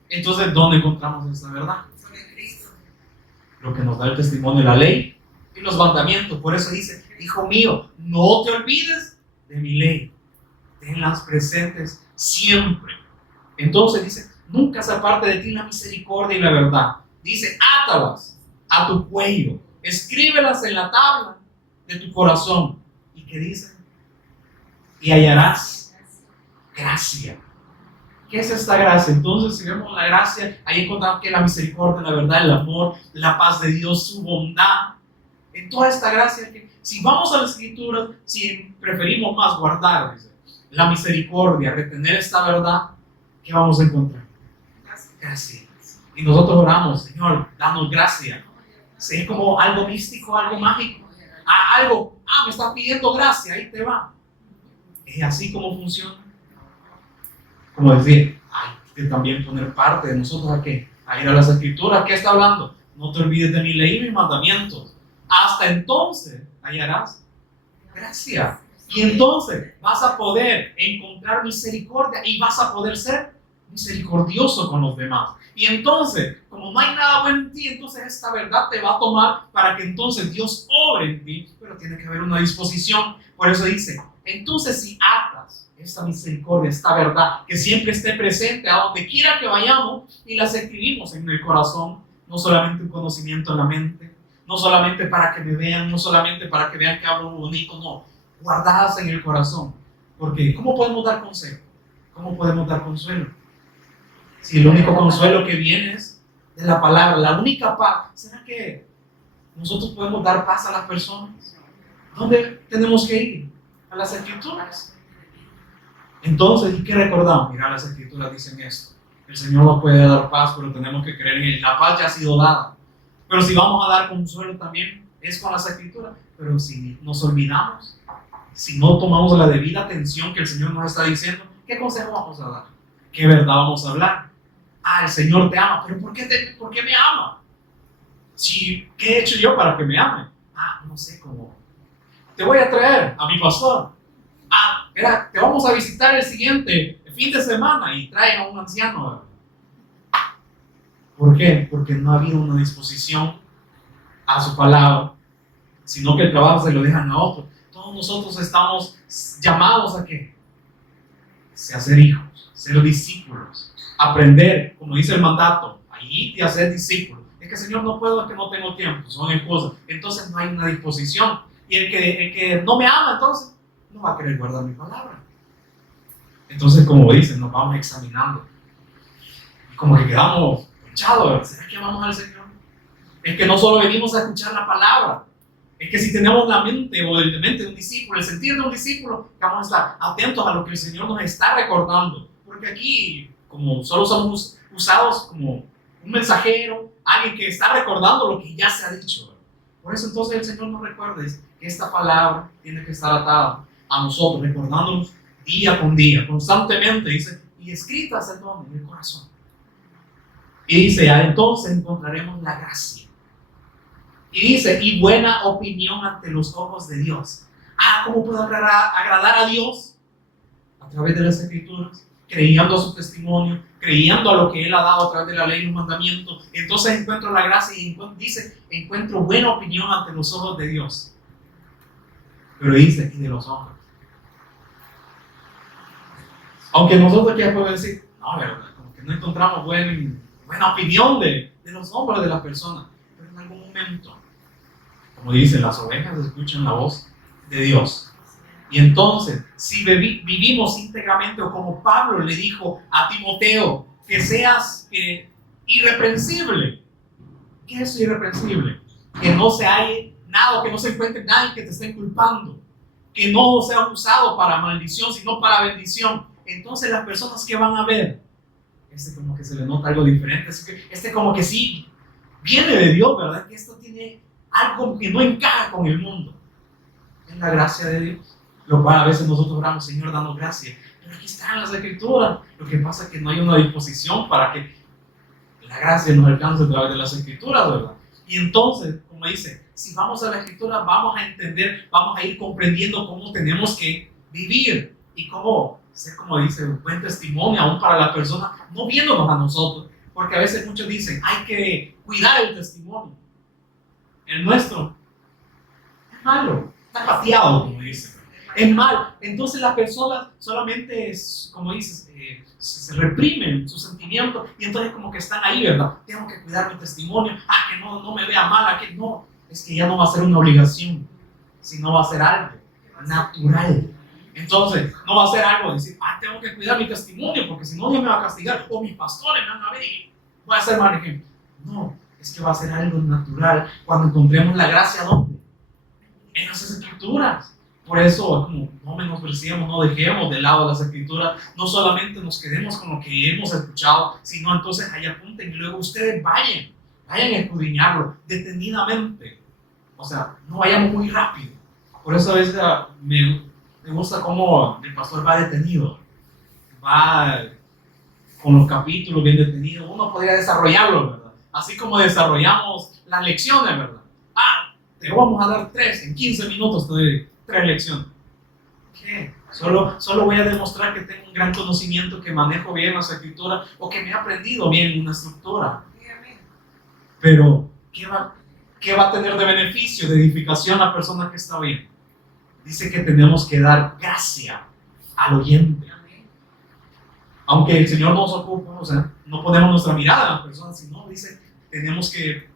Entonces, ¿dónde encontramos esa verdad? Lo que nos da el testimonio de la ley y los mandamientos. Por eso dice, hijo mío, no te olvides de mi ley, tenlas presentes siempre. Entonces dice, nunca se aparte de ti la misericordia y la verdad. Dice, átalas a tu cuello, escríbelas en la tabla de tu corazón. ¿Y qué dice? Y hallarás gracia. ¿Qué es esta gracia? Entonces, si vemos la gracia, ahí encontramos que la misericordia, la verdad, el amor, la paz de Dios, su bondad. En toda esta gracia, que si vamos a la Escritura, si preferimos más guardar, dice, la misericordia, retener esta verdad, ¿qué vamos a encontrar? Gracia. Y nosotros oramos, Señor, danos gracia. Es como algo místico, algo mágico. Me estás pidiendo gracia, ahí te va. Es así como funciona. Como decir, hay que también poner parte de nosotros a qué? A ir a las Escrituras. ¿Qué está hablando? No te olvides de mi ley y mis mandamientos. Hasta entonces hallarás gracia. Y entonces vas a poder encontrar misericordia y vas a poder ser misericordioso con los demás. Y entonces, como no hay nada bueno en ti, entonces esta verdad te va a tomar para que entonces Dios obre en ti. Pero tiene que haber una disposición. Por eso dice, entonces si atas esta misericordia, esta verdad, que siempre esté presente a donde quiera que vayamos y las escribimos en el corazón, no solamente un conocimiento en la mente, no solamente para que me vean, no solamente para que vean que hablo bonito, no, guardadas en el corazón. Porque ¿cómo podemos dar consejo? ¿Cómo podemos dar consuelo? Si el único consuelo que viene es de la palabra, la única paz, ¿será que nosotros podemos dar paz a las personas? ¿Dónde tenemos que ir? a las Escrituras. Entonces, ¿y qué recordamos? Mira, las Escrituras dicen esto. El Señor nos puede dar paz, pero tenemos que creer en Él. La paz ya ha sido dada. Pero si vamos a dar consuelo también, es con las Escrituras. Pero si nos olvidamos, si no tomamos la debida atención que el Señor nos está diciendo, ¿qué consejo vamos a dar? ¿Qué verdad vamos a hablar? Ah, el Señor te ama. ¿Pero por qué me ama? ¿Qué he hecho yo para que me ame? Ah, no sé cómo. Te voy a traer a mi pastor. Ah, mira, te vamos a visitar el siguiente fin de semana y traen a un anciano. ¿Por qué? Porque no ha habido una disposición a su palabra, sino que el trabajo se lo dejan a otro. Todos nosotros estamos llamados a ¿qué? A ser hijos, ser discípulos, aprender, como dice el mandato, a ir y a ser discípulos. Es que Señor, no puedo, es que no tengo tiempo, son excusas. Entonces no hay una disposición. Y el que no me ama, entonces no va a querer guardar mi palabra. Entonces, como dicen, nos vamos examinando. Y como que quedamos echados. ¿Será que amamos al Señor? Es que no solo venimos a escuchar la palabra. Es que si tenemos la mente o el mente de un discípulo, el sentir de un discípulo, vamos a estar atentos a lo que el Señor nos está recordando. Porque aquí, como solo somos usados como un mensajero, alguien que está recordando lo que ya se ha dicho. Por eso entonces el Señor nos recuerda que esta palabra tiene que estar atada a nosotros, recordándonos día con día, constantemente, dice, y escritas en el corazón. Y dice, entonces encontraremos la gracia. Y dice, y buena opinión ante los ojos de Dios. ¿Cómo puedo agradar a Dios? A través de las Escrituras, creyendo a su testimonio, creyendo a lo que Él ha dado a través de la ley y los mandamientos. Entonces encuentro la gracia y dice, encuentro buena opinión ante los ojos de Dios. Pero dice, y de los hombres. Aunque nosotros ya podemos decir, no, verdad, como que no encontramos buena opinión de los hombres de las personas. Pero en algún momento, como dice, las ovejas escuchan la voz de Dios. Y entonces, si vivimos íntegramente, o como Pablo le dijo a Timoteo, que seas irreprensible. ¿Qué es irreprensible? Que no se haya nada, que no se encuentre nadie que te esté culpando. Que no sea usado para maldición, sino para bendición. Entonces las personas que van a ver, como que se le nota algo diferente, como que sí, viene de Dios, ¿verdad? Que esto tiene algo que no encaja con el mundo. Es la gracia de Dios. Lo cual a veces nosotros oramos, Señor, danos gracia. Pero aquí están las Escrituras. Lo que pasa es que no hay una disposición para que la gracia nos alcance a través de las Escrituras, ¿verdad? Y entonces, como dice, si vamos a la Escritura, vamos a entender, vamos a ir comprendiendo cómo tenemos que vivir y cómo ser, como dice, un buen testimonio aún para la persona, no viéndonos a nosotros, porque a veces muchos dicen, hay que cuidar el testimonio. El nuestro es malo, está pateado, como dicen. Es mal. Entonces las personas solamente, como dices, se reprimen sus sentimientos y entonces como que están ahí, ¿verdad? Tengo que cuidar mi testimonio. Que no me vea mal, que no. Es que ya no va a ser una obligación, sino va a ser algo natural. Entonces, no va a ser algo de decir, tengo que cuidar mi testimonio porque si no Dios me va a castigar o mis pastores me van a ver y voy a ser mal ejemplo. No, es que va a ser algo natural cuando encontremos la gracia, ¿dónde? En las Escrituras. Por eso, como no menospreciemos, no dejemos de lado las Escrituras, no solamente nos quedemos con lo que hemos escuchado, sino entonces ahí apunten y luego ustedes vayan a escudriñarlo detenidamente. O sea, no vayamos muy rápido. Por eso a veces me gusta cómo el pastor va detenido, va con los capítulos bien detenidos. Uno podría desarrollarlo, ¿verdad? Así como desarrollamos las lecciones, ¿verdad? Te vamos a dar 3, en 15 minutos te doy 3 lecciones. ¿Qué? Solo voy a demostrar que tengo un gran conocimiento, que manejo bien las Escrituras o que me he aprendido bien una estructura. Pero, ¿qué va a tener de beneficio, de edificación a la persona que está bien? Dice que tenemos que dar gracia al oyente. Aunque el Señor nos ocupa, o sea, no ponemos nuestra mirada en las personas, sino dice, tenemos que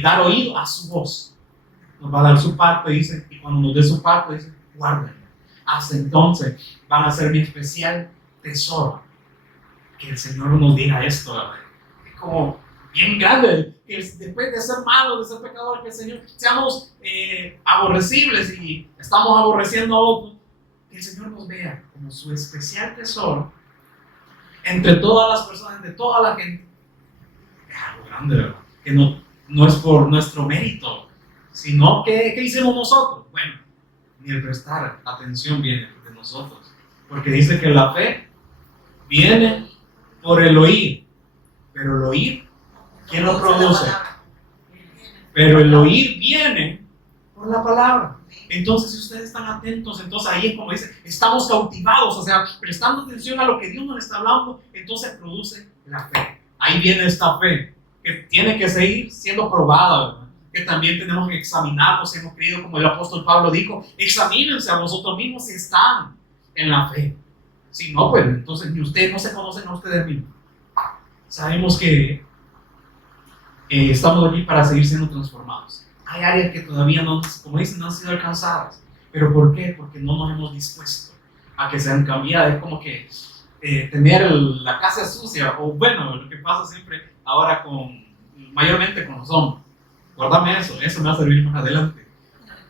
dar oído a su voz. Nos va a dar su parte, dice, y cuando nos dé su parte, dice, guárdenlo. Hasta entonces van a ser mi especial tesoro. Que el Señor nos diga esto, ¿verdad? Es como bien grande, que después de ser malos, de ser pecadores, que el Señor seamos aborrecibles y estamos aborreciendo a otros. que el Señor nos vea como su especial tesoro entre todas las personas, entre toda la gente. Es algo grande, ¿verdad? Que no es por nuestro mérito, sino que ¿qué hicimos nosotros? Bueno, ni el prestar atención viene de nosotros, porque dice que la fe viene por el oír, pero el oír, ¿quién lo produce? Pero el oír viene por la palabra. Entonces, si ustedes están atentos, entonces ahí es como dice, estamos cautivados, o sea, prestando atención a lo que Dios nos está hablando, entonces produce la fe. Ahí viene esta fe, que tiene que seguir siendo probada, ¿verdad? Que también tenemos que examinarnos si hemos creído, como el apóstol Pablo dijo, examínense a vosotros mismos si están en la fe. Si no, pues entonces ni ustedes no se conocen a ustedes mismos. Sabemos que estamos aquí para seguir siendo transformados. Hay áreas que todavía no, como dicen, no han sido alcanzadas. ¿Pero por qué? Porque no nos hemos dispuesto a que sean cambiadas. Es como que tener la casa sucia, o bueno, lo que pasa siempre ahora mayormente con los hombres. Guárdame eso me va a servir más adelante.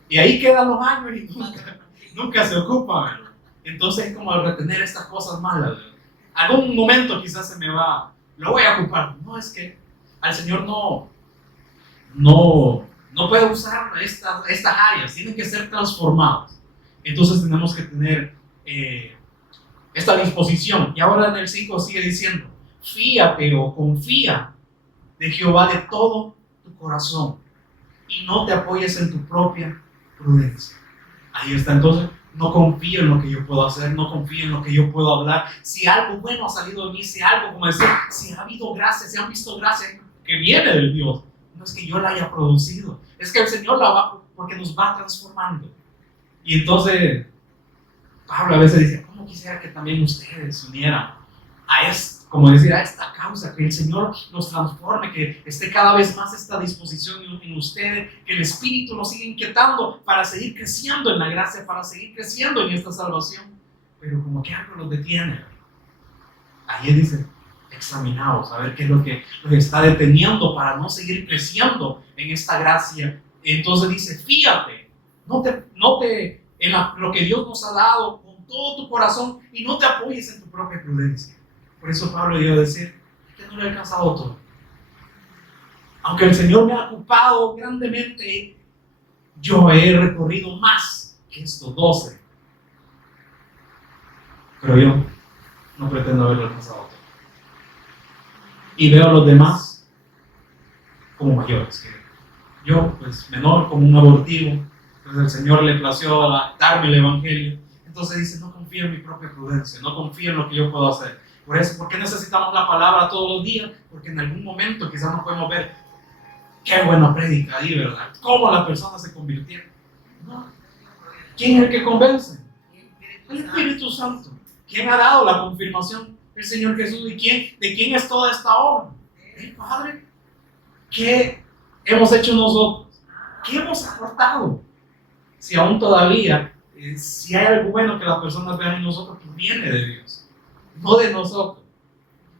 Y ahí quedan los años y nunca se ocupa, ¿verdad? Entonces es como retener estas cosas malas, ¿verdad? Algún momento quizás se me va, lo voy a ocupar. No, es que al Señor no puede usar estas áreas, tienen que ser transformadas. Entonces tenemos que tener esta disposición. Y ahora en el 5 sigue diciendo, fíate o confía de Jehová de todo tu corazón y no te apoyes en tu propia prudencia. Ahí está, entonces no confío en lo que yo puedo hacer, no confío en lo que yo puedo hablar. Si algo bueno ha salido de mí, si algo, como decir, si ha habido gracia, si han visto gracia que viene del Dios, no es que yo la haya producido, es que el Señor la va, porque nos va transformando. Y entonces Pablo a veces dice, ¿cómo quisiera que también ustedes se unieran a esto, como decir, a esta causa, que el Señor nos transforme, que esté cada vez más esta disposición en ustedes, que el Espíritu nos siga inquietando para seguir creciendo en la gracia, para seguir creciendo en esta salvación? Pero como que algo los detiene. Ahí dice, examinaos, a ver qué es lo que los está deteniendo para no seguir creciendo en esta gracia. Entonces dice, fíjate, no te en lo que Dios nos ha dado con todo tu corazón y no te apoyes en tu propia prudencia. Por eso Pablo iba a decir, es que no le he alcanzado todo. Aunque el Señor me ha ocupado grandemente, yo he recorrido más que estos 12. Pero yo no pretendo haberlo alcanzado todo. Y veo a los demás como mayores que yo, pues menor, como un abortivo. Entonces el Señor le plació darme el Evangelio. Entonces dice, no confío en mi propia prudencia, no confío en lo que yo puedo hacer. Por eso, ¿por qué necesitamos la palabra todos los días? Porque en algún momento quizás no podemos ver qué buena prédica ahí, ¿verdad? Cómo las personas se convirtieron. No. ¿Quién es el que convence? El Espíritu Santo. ¿Quién ha dado la confirmación? El Señor Jesús. ¿Y de quién es toda esta obra? El Padre. ¿Qué hemos hecho nosotros? ¿Qué hemos aportado? Si aún todavía, si hay algo bueno que las personas vean en nosotros, pues viene de Dios, no de nosotros.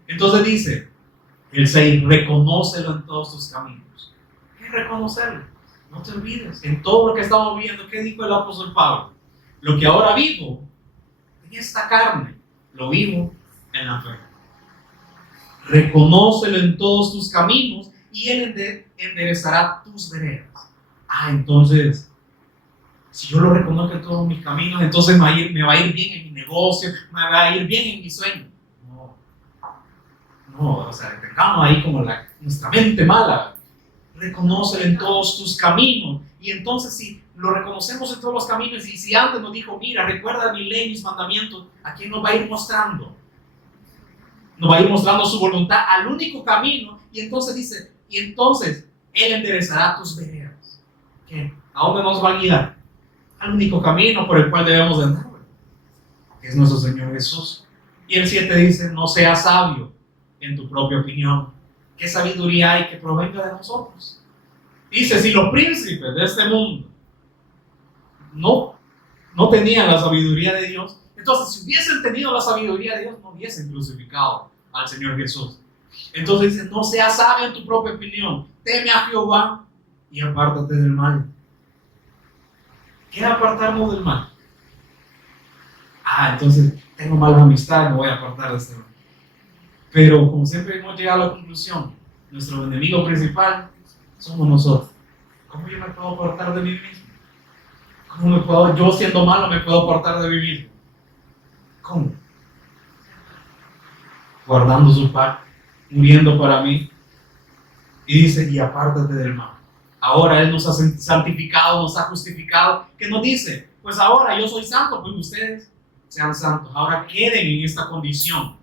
Entonces dice, el 6, reconócelo en todos tus caminos. ¿Qué es reconocerlo? No te olvides, en todo lo que estamos viendo, ¿qué dijo el apóstol Pablo? Lo que ahora vivo en esta carne, lo vivo en la fe. Reconócelo en todos tus caminos y Él enderezará tus veredas. Entonces, si yo lo reconozco en todos mis caminos, entonces me va a ir bien en mi negocio, me va a ir bien en mi sueño. No, o sea, tengamos ahí como nuestra mente mala. Reconócelo en todos tus caminos. Y entonces, si lo reconocemos en todos los caminos, y si antes nos dijo, mira, recuerda mi ley, mis mandamientos, ¿a quién nos va a ir mostrando? Nos va a ir mostrando su voluntad al único camino. Y entonces dice, Él enderezará tus veredas. ¿Qué? ¿A dónde nos va a guiar? Al único camino por el cual debemos de andar, que es nuestro Señor Jesús. Y el 7 dice, no seas sabio en tu propia opinión. ¿Qué sabiduría hay que provenga de nosotros? Dice, si los príncipes de este mundo no tenían la sabiduría de Dios, entonces si hubiesen tenido la sabiduría de Dios, no hubiesen crucificado al Señor Jesús. Entonces dice, no seas sabio en tu propia opinión, teme a Jehová y apártate del mal. ¿Qué es apartarnos del mal? Entonces tengo malas amistades, me voy a apartar de este hombre. Pero como siempre hemos llegado a la conclusión, nuestro enemigo principal somos nosotros. ¿Cómo yo me puedo apartar de mí mismo? ¿Cómo me puedo, yo siendo malo, me puedo apartar de mí mismo? ¿Cómo? Guardando su pacto, muriendo para mí. Y dice, y apártate del mal. Ahora Él nos ha santificado, nos ha justificado. ¿Qué nos dice? Pues ahora yo soy santo, pues ustedes sean santos. Ahora queden en esta condición.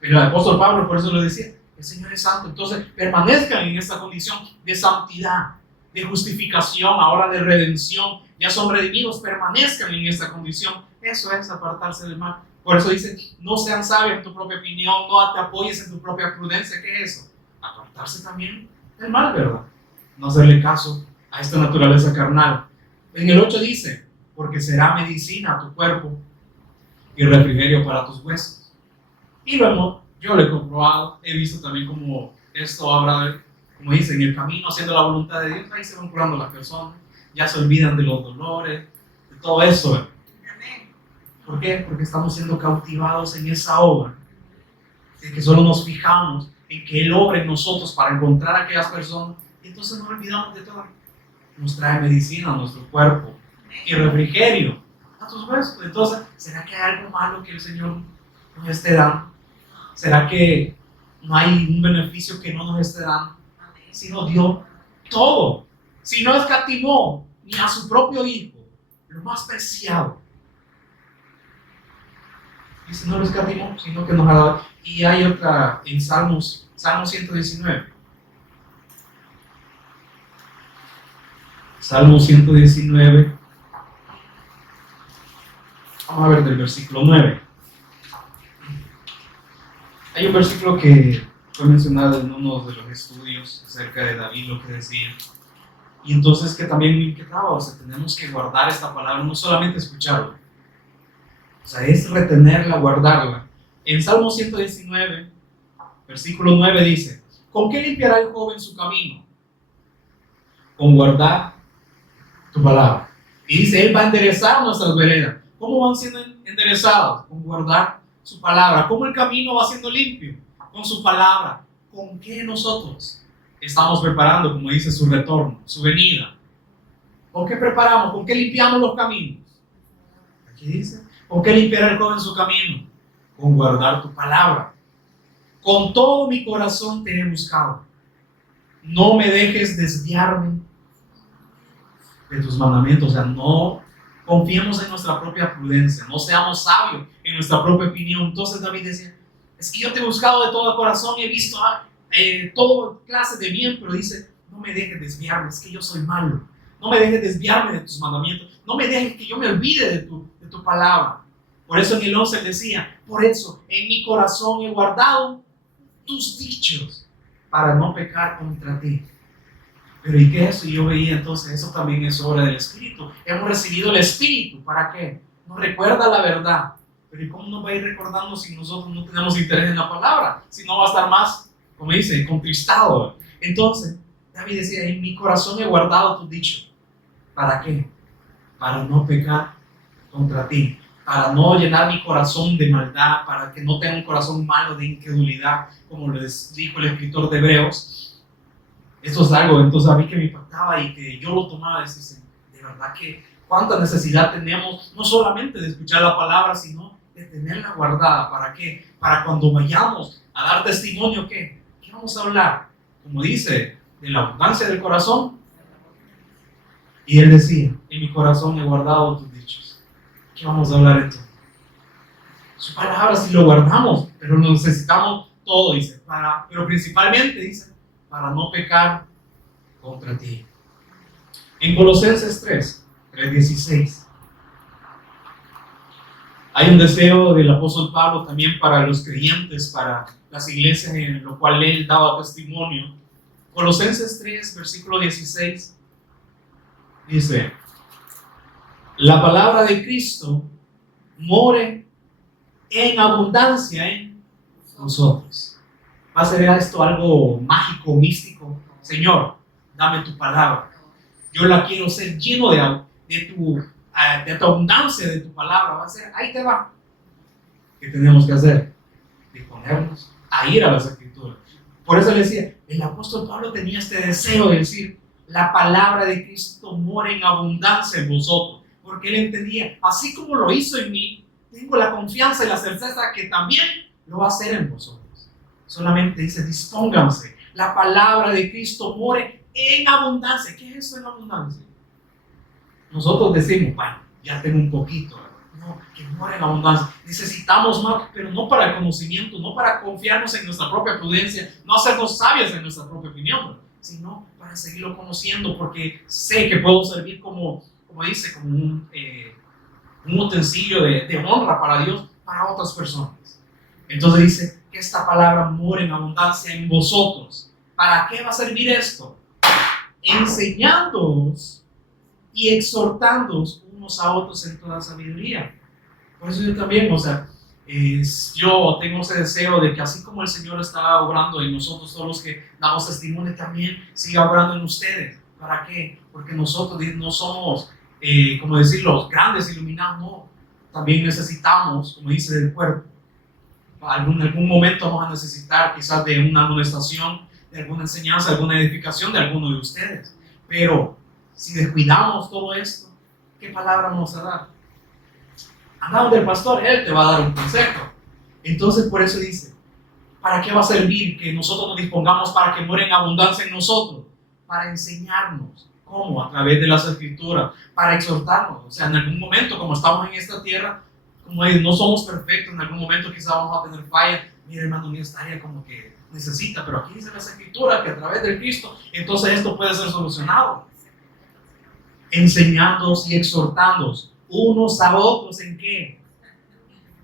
Pero el apóstol Pablo por eso le decía, el Señor es santo. Entonces permanezcan en esta condición de santidad, de justificación, ahora de redención. Ya son redimidos, permanezcan en esta condición. Eso es apartarse del mal. Por eso dice, no sean sabios en tu propia opinión, no te apoyes en tu propia prudencia. ¿Qué es eso? Apartarse también del mal, ¿verdad? No hacerle caso a esta naturaleza carnal. En el 8 dice, porque será medicina a tu cuerpo y refrigerio para tus huesos. Y luego, yo lo he comprobado, he visto también como esto habla, como dice, en el camino haciendo la voluntad de Dios, ahí se van curando las personas, ya se olvidan de los dolores, de todo eso. ¿Por qué? Porque estamos siendo cautivados en esa obra, de que solo nos fijamos en que Él obra en nosotros para encontrar a aquellas personas, y entonces nos olvidamos de todo. Nos trae medicina a nuestro cuerpo y refrigerio a tus huesos. Entonces, ¿será que hay algo malo que el Señor nos esté dando? ¿Será que no hay un beneficio que no nos esté dando? Si nos dio todo, si no escatimó ni a su propio Hijo, lo más preciado. Y si no lo escatimó, sino que nos ha dado. Y hay otra en Salmo 119. Salmo 119. Vamos a ver del versículo 9. Hay un versículo que fue mencionado en uno de los estudios acerca de David, lo que decía. Y entonces que también me inquietaba, o sea, tenemos que guardar esta palabra, no solamente escucharla. O sea, es retenerla, guardarla. En Salmo 119, versículo 9 dice, ¿con qué limpiará el joven su camino? Con guardar tu palabra. Y dice, Él va a enderezar nuestras veredas. ¿Cómo van siendo enderezados? Con guardar su palabra. ¿Cómo el camino va siendo limpio? Con su palabra. ¿Con qué nosotros estamos preparando, como dice, su retorno, su venida? ¿Con qué preparamos? ¿Con qué limpiamos los caminos? Aquí dice, ¿con qué limpiará el joven su camino? Con guardar tu palabra. Con todo mi corazón te he buscado. No me dejes desviarme de tus mandamientos. O sea, no confiemos en nuestra propia prudencia, no seamos sabios en nuestra propia opinión. Entonces David decía, es que yo te he buscado de todo corazón, he visto toda clase de bien, pero dice, no me dejes desviarme, es que yo soy malo. No me dejes desviarme de tus mandamientos, no me dejes que yo me olvide de tu palabra. Por eso en el 11 decía, por eso en mi corazón he guardado tus dichos para no pecar contra ti. Pero ¿y qué es eso? Y yo veía entonces, eso también es obra del Espíritu. Hemos recibido el Espíritu, ¿para qué? Nos recuerda la verdad. Pero ¿y cómo nos va a ir recordando si nosotros no tenemos interés en la palabra? Si no va a estar más, como dice, contristado. Entonces, David decía, en mi corazón he guardado tus dichos. ¿Para qué? Para no pecar contra ti. Para no llenar mi corazón de maldad, para que no tenga un corazón malo de incredulidad, como les dijo el escritor de Hebreos. Esto es algo entonces a mí que me impactaba y que yo lo tomaba, decir, de verdad que cuánta necesidad tenemos, no solamente de escuchar la palabra, sino de tenerla guardada. ¿Para qué? Para cuando vayamos a dar testimonio, ¿qué vamos a hablar? Como dice, de la abundancia del corazón. Y él decía, en mi corazón he guardado tus dichos. ¿Qué vamos a hablar entonces? Su palabra si lo guardamos, pero lo necesitamos todo, dice, pero principalmente, dice, para no pecar contra ti. En Colosenses 3:16, hay un deseo del apóstol Pablo también para los creyentes, para las iglesias en lo cual él daba testimonio. Colosenses 3, versículo 16, dice, la palabra de Cristo more en abundancia en nosotros. ¿Va a ser esto algo mágico, místico? Señor, dame tu palabra. Yo la quiero ser lleno de tu de tu abundancia de tu palabra, va a ser, ahí te va. ¿Qué tenemos que hacer? Disponernos a ir a las Escrituras. Por eso le decía, el apóstol Pablo tenía este deseo de decir, la palabra de Cristo mora en abundancia en vosotros, porque él entendía, así como lo hizo en mí, tengo la confianza y la certeza que también lo va a hacer en vosotros. Solamente dice, dispónganse, la palabra de Cristo more en abundancia. ¿Qué es eso en abundancia? Nosotros decimos, bueno, ya tengo un poquito. No, que more en abundancia. Necesitamos más, pero no para el conocimiento, no para confiarnos en nuestra propia prudencia, no hacernos sabios en nuestra propia opinión, sino para seguirlo conociendo, porque sé que puedo servir como dice, como un utensilio de honra para Dios, para otras personas. Entonces dice que esta palabra mora en abundancia en vosotros. ¿Para qué va a servir esto? Enseñándoos y exhortándoos unos a otros en toda sabiduría. Por eso yo también, yo tengo ese deseo de que así como el Señor está obrando en nosotros, todos los que damos testimonio, también siga obrando en ustedes. ¿Para qué? Porque nosotros no somos, como decir, los grandes iluminados, no. También necesitamos, como dice, del cuerpo. En algún momento vamos a necesitar quizás de una amonestación, de alguna enseñanza, de alguna edificación de alguno de ustedes. Pero si descuidamos todo esto, ¿qué palabra vamos a dar? Anda donde el pastor, él te va a dar un consejo. Entonces por eso dice, ¿para qué va a servir que nosotros nos dispongamos para que muera en abundancia en nosotros? Para enseñarnos. ¿Cómo? A través de las Escrituras, para exhortarnos. O sea, en algún momento, como estamos en esta tierra, como no somos perfectos, en algún momento quizás vamos a tener fallas. Mira, hermano, mi esta área como que necesita, pero aquí dice las Escrituras que a través del Cristo, entonces esto puede ser solucionado. Enseñándoos y exhortándoos unos a otros, ¿en qué?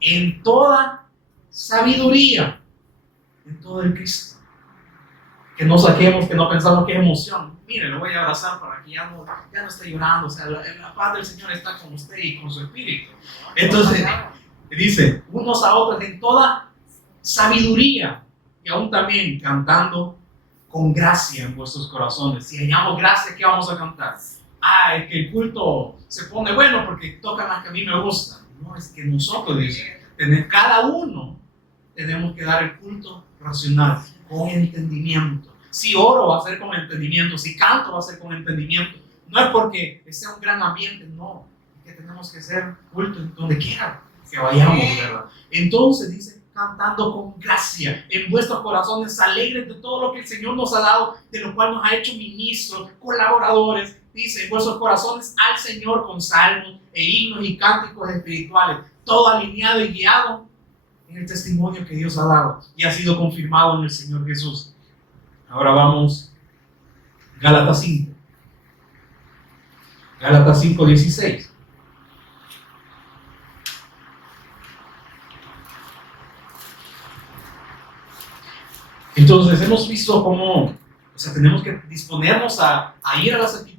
En toda sabiduría, en todo el Cristo. Que no saquemos, que no pensamos que es emoción. Mire, lo voy a abrazar para que ya no esté llorando. O sea, la paz del Señor está con usted y con su espíritu. Entonces, dice, unos a otros en toda sabiduría, y aún también cantando con gracia en vuestros corazones. Si hallamos gracia, ¿qué vamos a cantar? Es que el culto se pone bueno porque tocan las que a mí me gustan. No, es que nosotros, dice, cada uno tenemos que dar el culto racional, con entendimiento. Si oro va a ser con entendimiento, si canto va a ser con entendimiento. No es porque sea un gran ambiente, no. Es que tenemos que hacer culto en donde quiera que vayamos, ¿verdad? Entonces dice, cantando con gracia en vuestros corazones, alegres de todo lo que el Señor nos ha dado, de lo cual nos ha hecho ministros, colaboradores. Dice, en vuestros corazones al Señor con salmos e himnos y cánticos espirituales, todo alineado y guiado en el testimonio que Dios ha dado y ha sido confirmado en el Señor Jesús. Ahora vamos, Gálatas 5. Gálatas 5:16. Entonces hemos visto cómo, tenemos que disponernos a ir a las Escrituras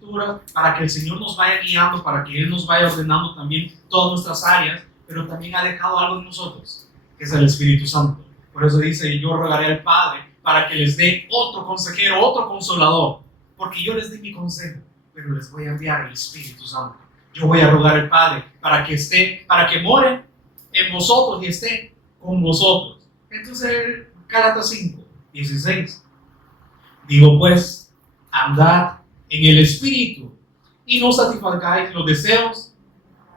para que el Señor nos vaya guiando, para que Él nos vaya ordenando también todas nuestras áreas, pero también ha dejado algo en nosotros, que es el Espíritu Santo. Por eso dice, yo rogaré al Padre para que les dé otro consejero, otro consolador, porque yo les di mi consejo, pero les voy a enviar el Espíritu Santo. Yo voy a rogar al Padre para que more en vosotros y esté con vosotros. Entonces, Gálatas 5:16. Digo pues, andad en el Espíritu y no satisfagáis los deseos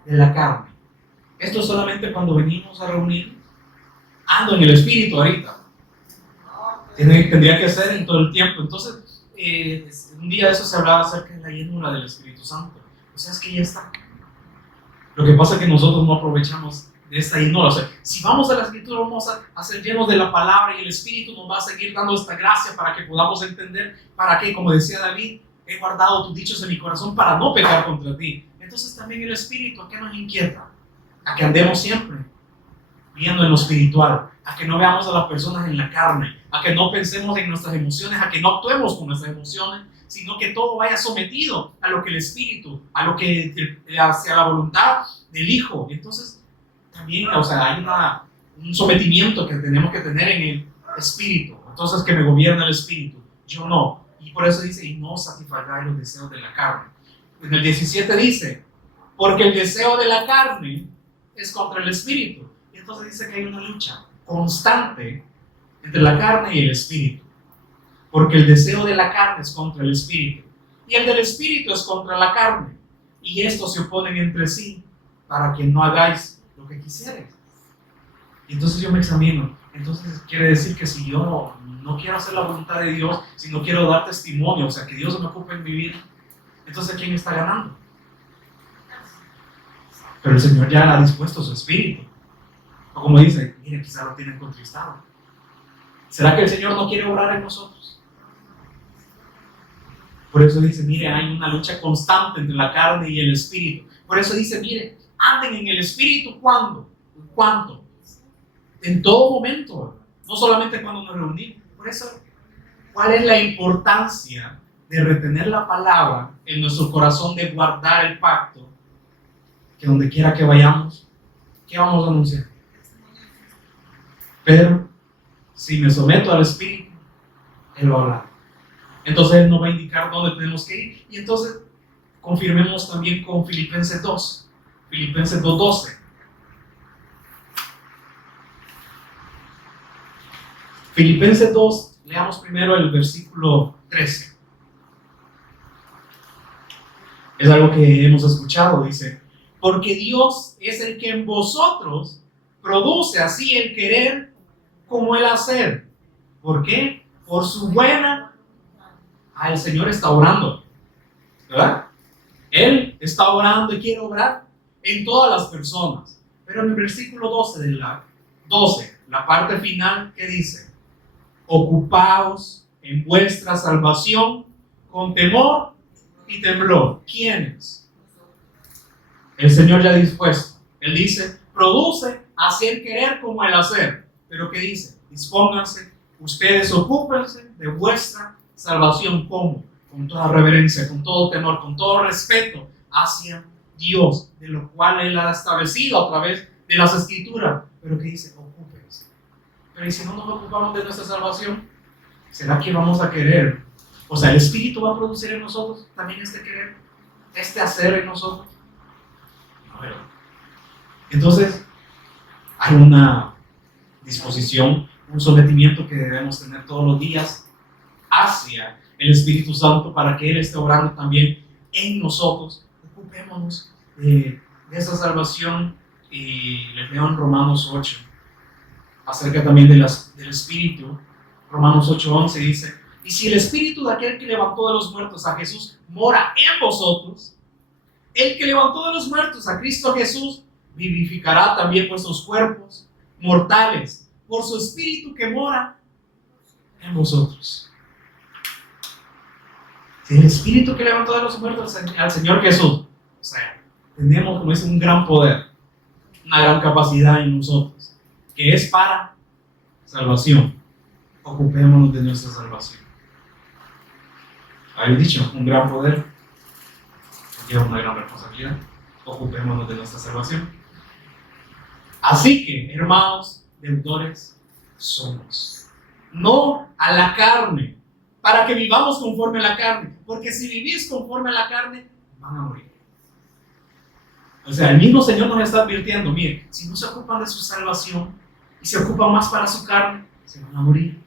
de la carne. Esto solamente cuando venimos a reunir. Ando en el Espíritu ahorita. Tendría que ser en todo el tiempo. Entonces, un día de eso se hablaba acerca de la llenura del Espíritu Santo. O sea, es que ya está. Lo que pasa es que nosotros no aprovechamos de esta llenura. O sea, si vamos a la Escritura, vamos a ser llenos de la palabra y el Espíritu nos va a seguir dando esta gracia para que podamos entender para qué, como decía David, he guardado tus dichos en mi corazón para no pecar contra ti. Entonces también el Espíritu, ¿a qué nos inquieta? A que andemos siempre viendo en lo espiritual, a que no veamos a las personas en la carne, a que no pensemos en nuestras emociones, a que no actuemos con nuestras emociones, sino que todo vaya sometido a lo que el Espíritu, a lo que hacia la voluntad del Hijo. Entonces también, hay un sometimiento que tenemos que tener en el Espíritu. Entonces, que me gobierna el Espíritu, yo no. Y por eso dice, y no satisfagáis los deseos de la carne. En el 17 dice, Porque el deseo de la carne es contra el espíritu. Y entonces dice que hay una lucha constante entre la carne y el espíritu. Porque el deseo de la carne es contra el espíritu. Y el del espíritu es contra la carne. Y estos se oponen entre sí para que no hagáis lo que quisierais. Y entonces yo me examino. Entonces quiere decir que si yo no quiero hacer la voluntad de Dios, si no quiero dar testimonio, o sea, que Dios me ocupe en mi vida, entonces ¿quién está ganando? Pero el Señor ya ha dispuesto su espíritu. O como dice, mire, quizá lo tienen contristado. ¿Será que el Señor no quiere obrar en nosotros? Por eso dice, mire, hay una lucha constante entre la carne y el espíritu. Por eso dice, mire, anden en el espíritu, ¿cuándo? ¿Cuánto? En todo momento, no solamente cuando nos reunimos. Por eso, ¿cuál es la importancia de retener la palabra en nuestro corazón, de guardar el pacto? Que donde quiera que vayamos, ¿qué vamos a anunciar? Pero si me someto al Espíritu, Él va a hablar. Entonces Él nos va a indicar dónde tenemos que ir. Y entonces confirmemos también con Filipenses 2. Filipenses 2:12. Filipenses 2, leamos primero el versículo 13. Es algo que hemos escuchado, dice, porque Dios es el que en vosotros produce así el querer como el hacer. ¿Por qué? Por su buena. El Señor está orando, ¿verdad? Él está orando y quiere obrar en todas las personas. Pero en el versículo 12 de la 12, la parte final, ¿qué dice? Ocupaos en vuestra salvación con temor y temblor. ¿Quiénes? El Señor ya ha dispuesto. Él dice, produce así el querer como el hacer. Pero ¿qué dice? Dispónganse, ustedes ocúpense de vuestra salvación. ¿Cómo? Con toda reverencia, con todo temor, con todo respeto hacia Dios, de lo cual Él ha establecido a través de las Escrituras. Pero ¿qué dice? Ocúpense. Pero ¿y si no nos ocupamos de nuestra salvación? ¿Será que vamos a querer? O sea, ¿el Espíritu va a producir en nosotros también este querer? ¿Este hacer en nosotros? A ver. Entonces, hay una disposición, un sometimiento que debemos tener todos los días hacia el Espíritu Santo para que Él esté obrando también en nosotros. Ocupémonos de esa salvación. Y les leo en Romanos 8 acerca también del Espíritu. Romanos 8:11 dice, y si el Espíritu de aquel que levantó de los muertos a Jesús mora en vosotros, el que levantó de los muertos a Cristo Jesús vivificará también vuestros cuerpos mortales por su Espíritu que mora en vosotros. Si el Espíritu que levantó de los muertos al Señor Jesús, o sea, tenemos, como dice, un gran poder, una gran capacidad en nosotros, que es para salvación. Ocupémonos de nuestra salvación. Habéis dicho, un gran poder, lleva una gran responsabilidad. Ocupémonos de nuestra salvación. Así que, hermanos, deudores somos, no a la carne, para que vivamos conforme a la carne, porque si vivís conforme a la carne, van a morir. O sea, el mismo Señor nos está advirtiendo, miren, si no se ocupan de su salvación y se ocupan más para su carne, se van a morir.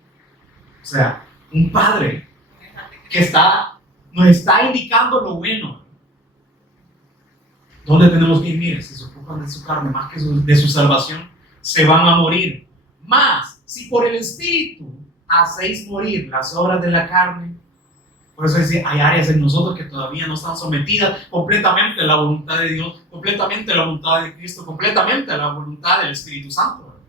O sea, un padre que nos está indicando lo bueno. ¿Dónde tenemos que ir? Mire, si se ocupan de su carne más que de su salvación, se van a morir. Más, si por el Espíritu hacéis morir las obras de la carne. Por eso dice, hay áreas en nosotros que todavía no están sometidas completamente a la voluntad de Dios, completamente a la voluntad de Cristo, completamente a la voluntad del Espíritu Santo.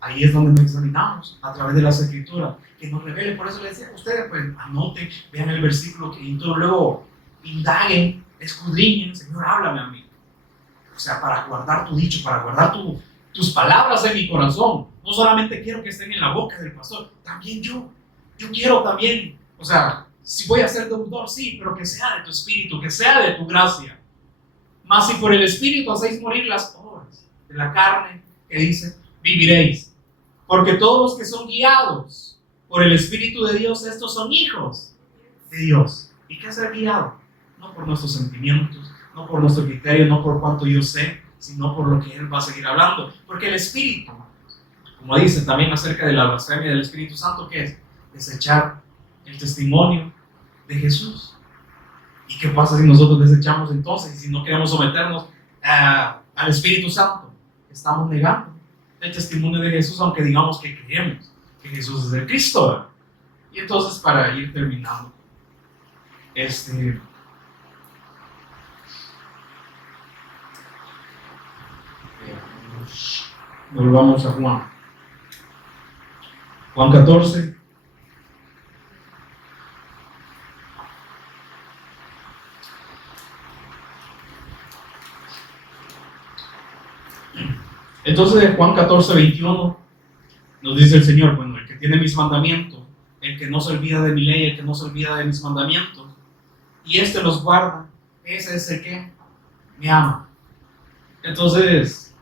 Ahí es donde nos examinamos a través de las Escrituras, que nos revele. Por eso les decía a ustedes, pues anoten, vean el versículo y luego indaguen, escudriñen, Señor, háblame a mí. O sea, para guardar tu dicho, para guardar tus palabras en mi corazón. No solamente quiero que estén en la boca del pastor, también yo quiero también, o sea, si voy a ser deudor, sí, pero que sea de tu Espíritu, que sea de tu gracia. Mas si por el Espíritu hacéis morir las obras de la carne, que dice, viviréis. Porque todos los que son guiados por el Espíritu de Dios, estos son hijos de Dios. ¿Y qué es ser guiado? No por nuestros sentimientos, no por nuestro criterio, no por cuánto yo sé, sino por lo que Él va a seguir hablando. Porque el Espíritu, como dice también acerca de la blasfemia del Espíritu Santo, ¿qué es? Desechar el testimonio de Jesús. ¿Y qué pasa si nosotros desechamos entonces y si no queremos someternos al Espíritu Santo? Estamos negando el testimonio de Jesús, aunque digamos que creemos que Jesús es el Cristo, ¿verdad? Y entonces, para ir terminando, volvamos a Juan 14. Entonces, en Juan 14, 21, nos dice el Señor: bueno, el que tiene mis mandamientos, el que no se olvida de mi ley, el que no se olvida de mis mandamientos, y los guarda, ese es el que me ama. Entonces,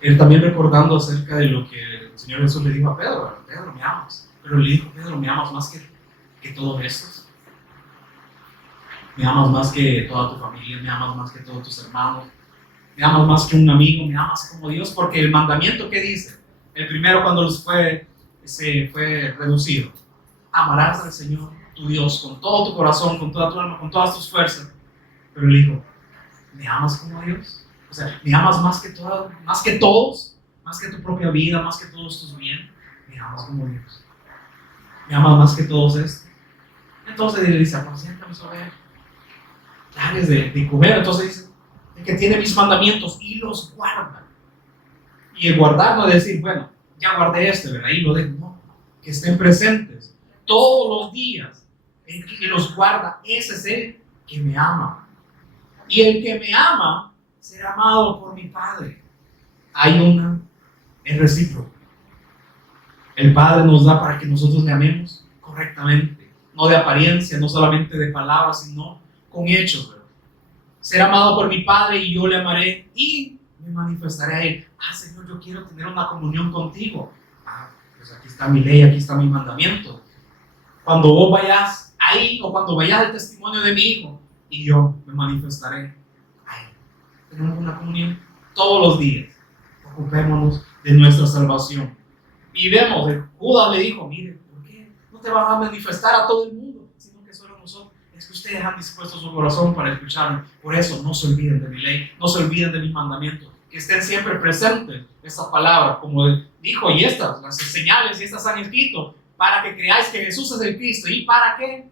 él también recordando acerca de lo que el Señor Jesús le dijo a Pedro: Pedro, me amas. Pero le dijo: Pedro, me amas más que todos estos. Me amas más que toda tu familia, me amas más que todos tus hermanos, me amas más que un amigo, me amas como Dios. Porque el mandamiento, ¿qué dice? El primero, cuando se fue reducido: amarás al Señor tu Dios con todo tu corazón, con toda tu alma, con todas tus fuerzas. Pero él dijo: ¿me amas como Dios? O sea, ¿me amas más que todos? ¿Más que tu propia vida? ¿Más que todos tus bienes? ¿Me amas como Dios? ¿Me amas más que todos estos? Entonces él dice: apacienta mis ovejas, dales de comer. Entonces dice: el que tiene mis mandamientos y los guarda. Y el guardar no es decir, bueno, ya guardé ¿verdad? Y lo dejo. No, que estén presentes todos los días. El que los guarda, ese es el que me ama. Y el que me ama será amado por mi Padre. Es recíproco. El Padre nos da para que nosotros le amemos correctamente, no de apariencia, no solamente de palabras, sino con hechos, ¿verdad? Será amado por mi Padre y yo le amaré y me manifestaré a Él. Señor, yo quiero tener una comunión contigo. Pues aquí está mi ley, aquí está mi mandamiento. Cuando vos vayas ahí, o cuando vayas al testimonio de mi Hijo, y yo me manifestaré a Él. Tenemos una comunión todos los días. Ocupémonos de nuestra salvación. Y vemos, Judas le dijo: mire, ¿por qué no te vas a manifestar a todo el mundo, sino que solo nosotros? Es que ustedes han dispuesto su corazón para escucharme. Por eso no se olviden de mi ley, no se olviden de mis mandamientos, que estén siempre presentes estas palabras, como dijo: y las señales, y estas han escrito, para que creáis que Jesús es el Cristo. ¿Y para qué?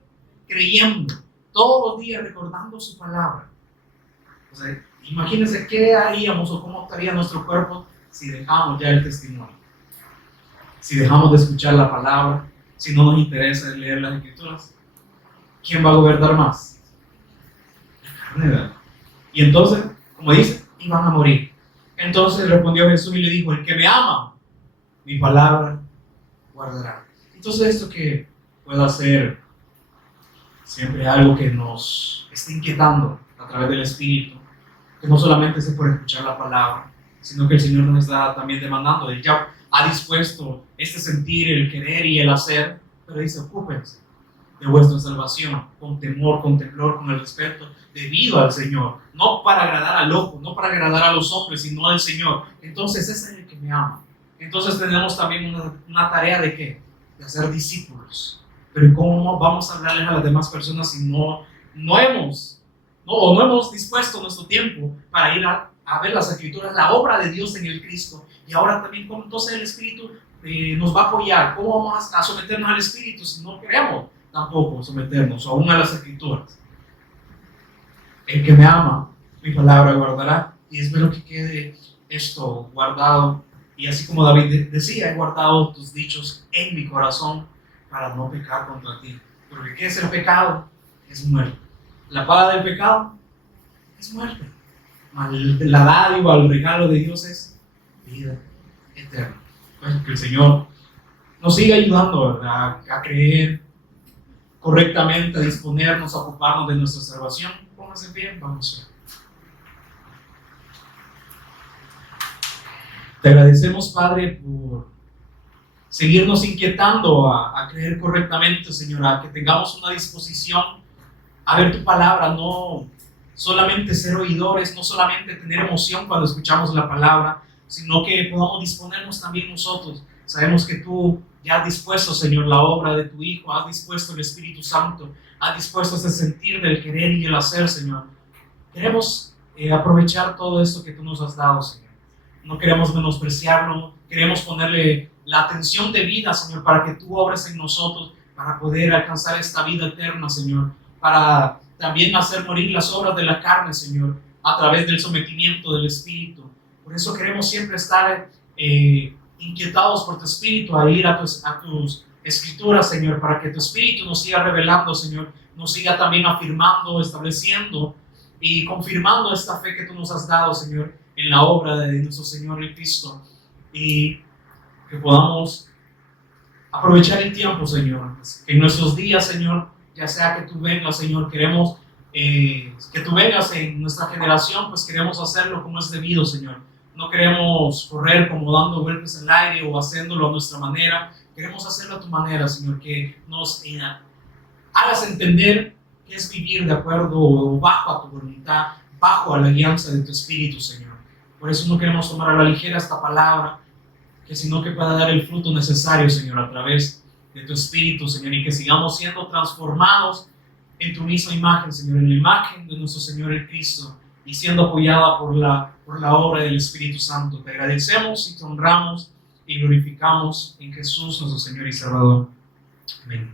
Creyendo, todos los días recordando su palabra. O sea, imagínense qué haríamos o cómo estaría nuestro cuerpo si dejamos ya el testimonio, si dejamos de escuchar la palabra, si no nos interesa leer las Escrituras. ¿Quién va a gobernar más? La carne, ¿verdad? Y entonces, como dice, iban a morir. Entonces respondió Jesús y le dijo: el que me ama, mi palabra guardará. Entonces, esto que pueda ser siempre algo que nos esté inquietando a través del Espíritu, que no solamente es por escuchar la palabra, sino que el Señor nos está también demandando. Él ya ha dispuesto sentir, el querer y el hacer, pero dice: ocúpense de vuestra salvación con temor, con temblor, con el respeto debido al Señor, no para agradar al ojo, no para agradar a los hombres, sino al Señor. Entonces ese es el que me ama. Entonces tenemos también una tarea de ¿qué? De hacer discípulos. Pero ¿cómo vamos a hablarles a las demás personas si no hemos dispuesto nuestro tiempo para ir a ver las Escrituras, la obra de Dios en el Cristo? Y ahora también, ¿cómo entonces el Espíritu nos va a apoyar? ¿Cómo vamos a someternos al Espíritu si no queremos tampoco someternos aún a las Escrituras? El que me ama, mi palabra guardará. Y espero que quede esto guardado. Y así como David decía: he guardado tus dichos en mi corazón para no pecar contra ti. Porque ¿qué es el pecado? Es muerte. La paga del pecado es muerte. La dádiva, el regalo de Dios es vida eterna. Pues que el Señor nos siga ayudando, ¿verdad?, a creer correctamente, a disponernos, a ocuparnos de nuestra salvación. Pónganse bien, vamos a ver. Te agradecemos, Padre, por seguirnos inquietando a creer correctamente, Señor, a que tengamos una disposición a ver tu palabra, no solamente ser oidores, no solamente tener emoción cuando escuchamos la palabra, sino que podamos disponernos también nosotros. Sabemos que tú ya has dispuesto, Señor, la obra de tu Hijo, has dispuesto el Espíritu Santo, has dispuesto ese sentir del querer y el hacer, Señor. Queremos aprovechar todo esto que tú nos has dado, Señor. No queremos menospreciarlo, queremos ponerle la atención de vida, Señor, para que tú obres en nosotros, para poder alcanzar esta vida eterna, Señor, para también hacer morir las obras de la carne, Señor, a través del sometimiento del Espíritu. Por eso queremos siempre estar inquietados por tu Espíritu, a ir a tus Escrituras, Señor, para que tu Espíritu nos siga revelando, Señor, nos siga también afirmando, estableciendo y confirmando esta fe que tú nos has dado, Señor, en la obra de nuestro Señor el Cristo, y que podamos aprovechar el tiempo, Señor, que en nuestros días, Señor, ya sea que tú vengas, Señor, queremos que tú vengas en nuestra generación, pues queremos hacerlo como es debido, Señor. No queremos correr como dando golpes en el aire o haciéndolo a nuestra manera. Queremos hacerlo a tu manera, Señor, que nos hagas entender que es vivir de acuerdo o bajo a tu voluntad, bajo a la alianza de tu Espíritu, Señor. Por eso no queremos tomar a la ligera esta palabra, sino que pueda dar el fruto necesario, Señor, a través de tu Espíritu, Señor, y que sigamos siendo transformados en tu misma imagen, Señor, en la imagen de nuestro Señor el Cristo, y siendo apoyada por la obra del Espíritu Santo. Te agradecemos y te honramos y glorificamos en Jesús, nuestro Señor y Salvador. Amén.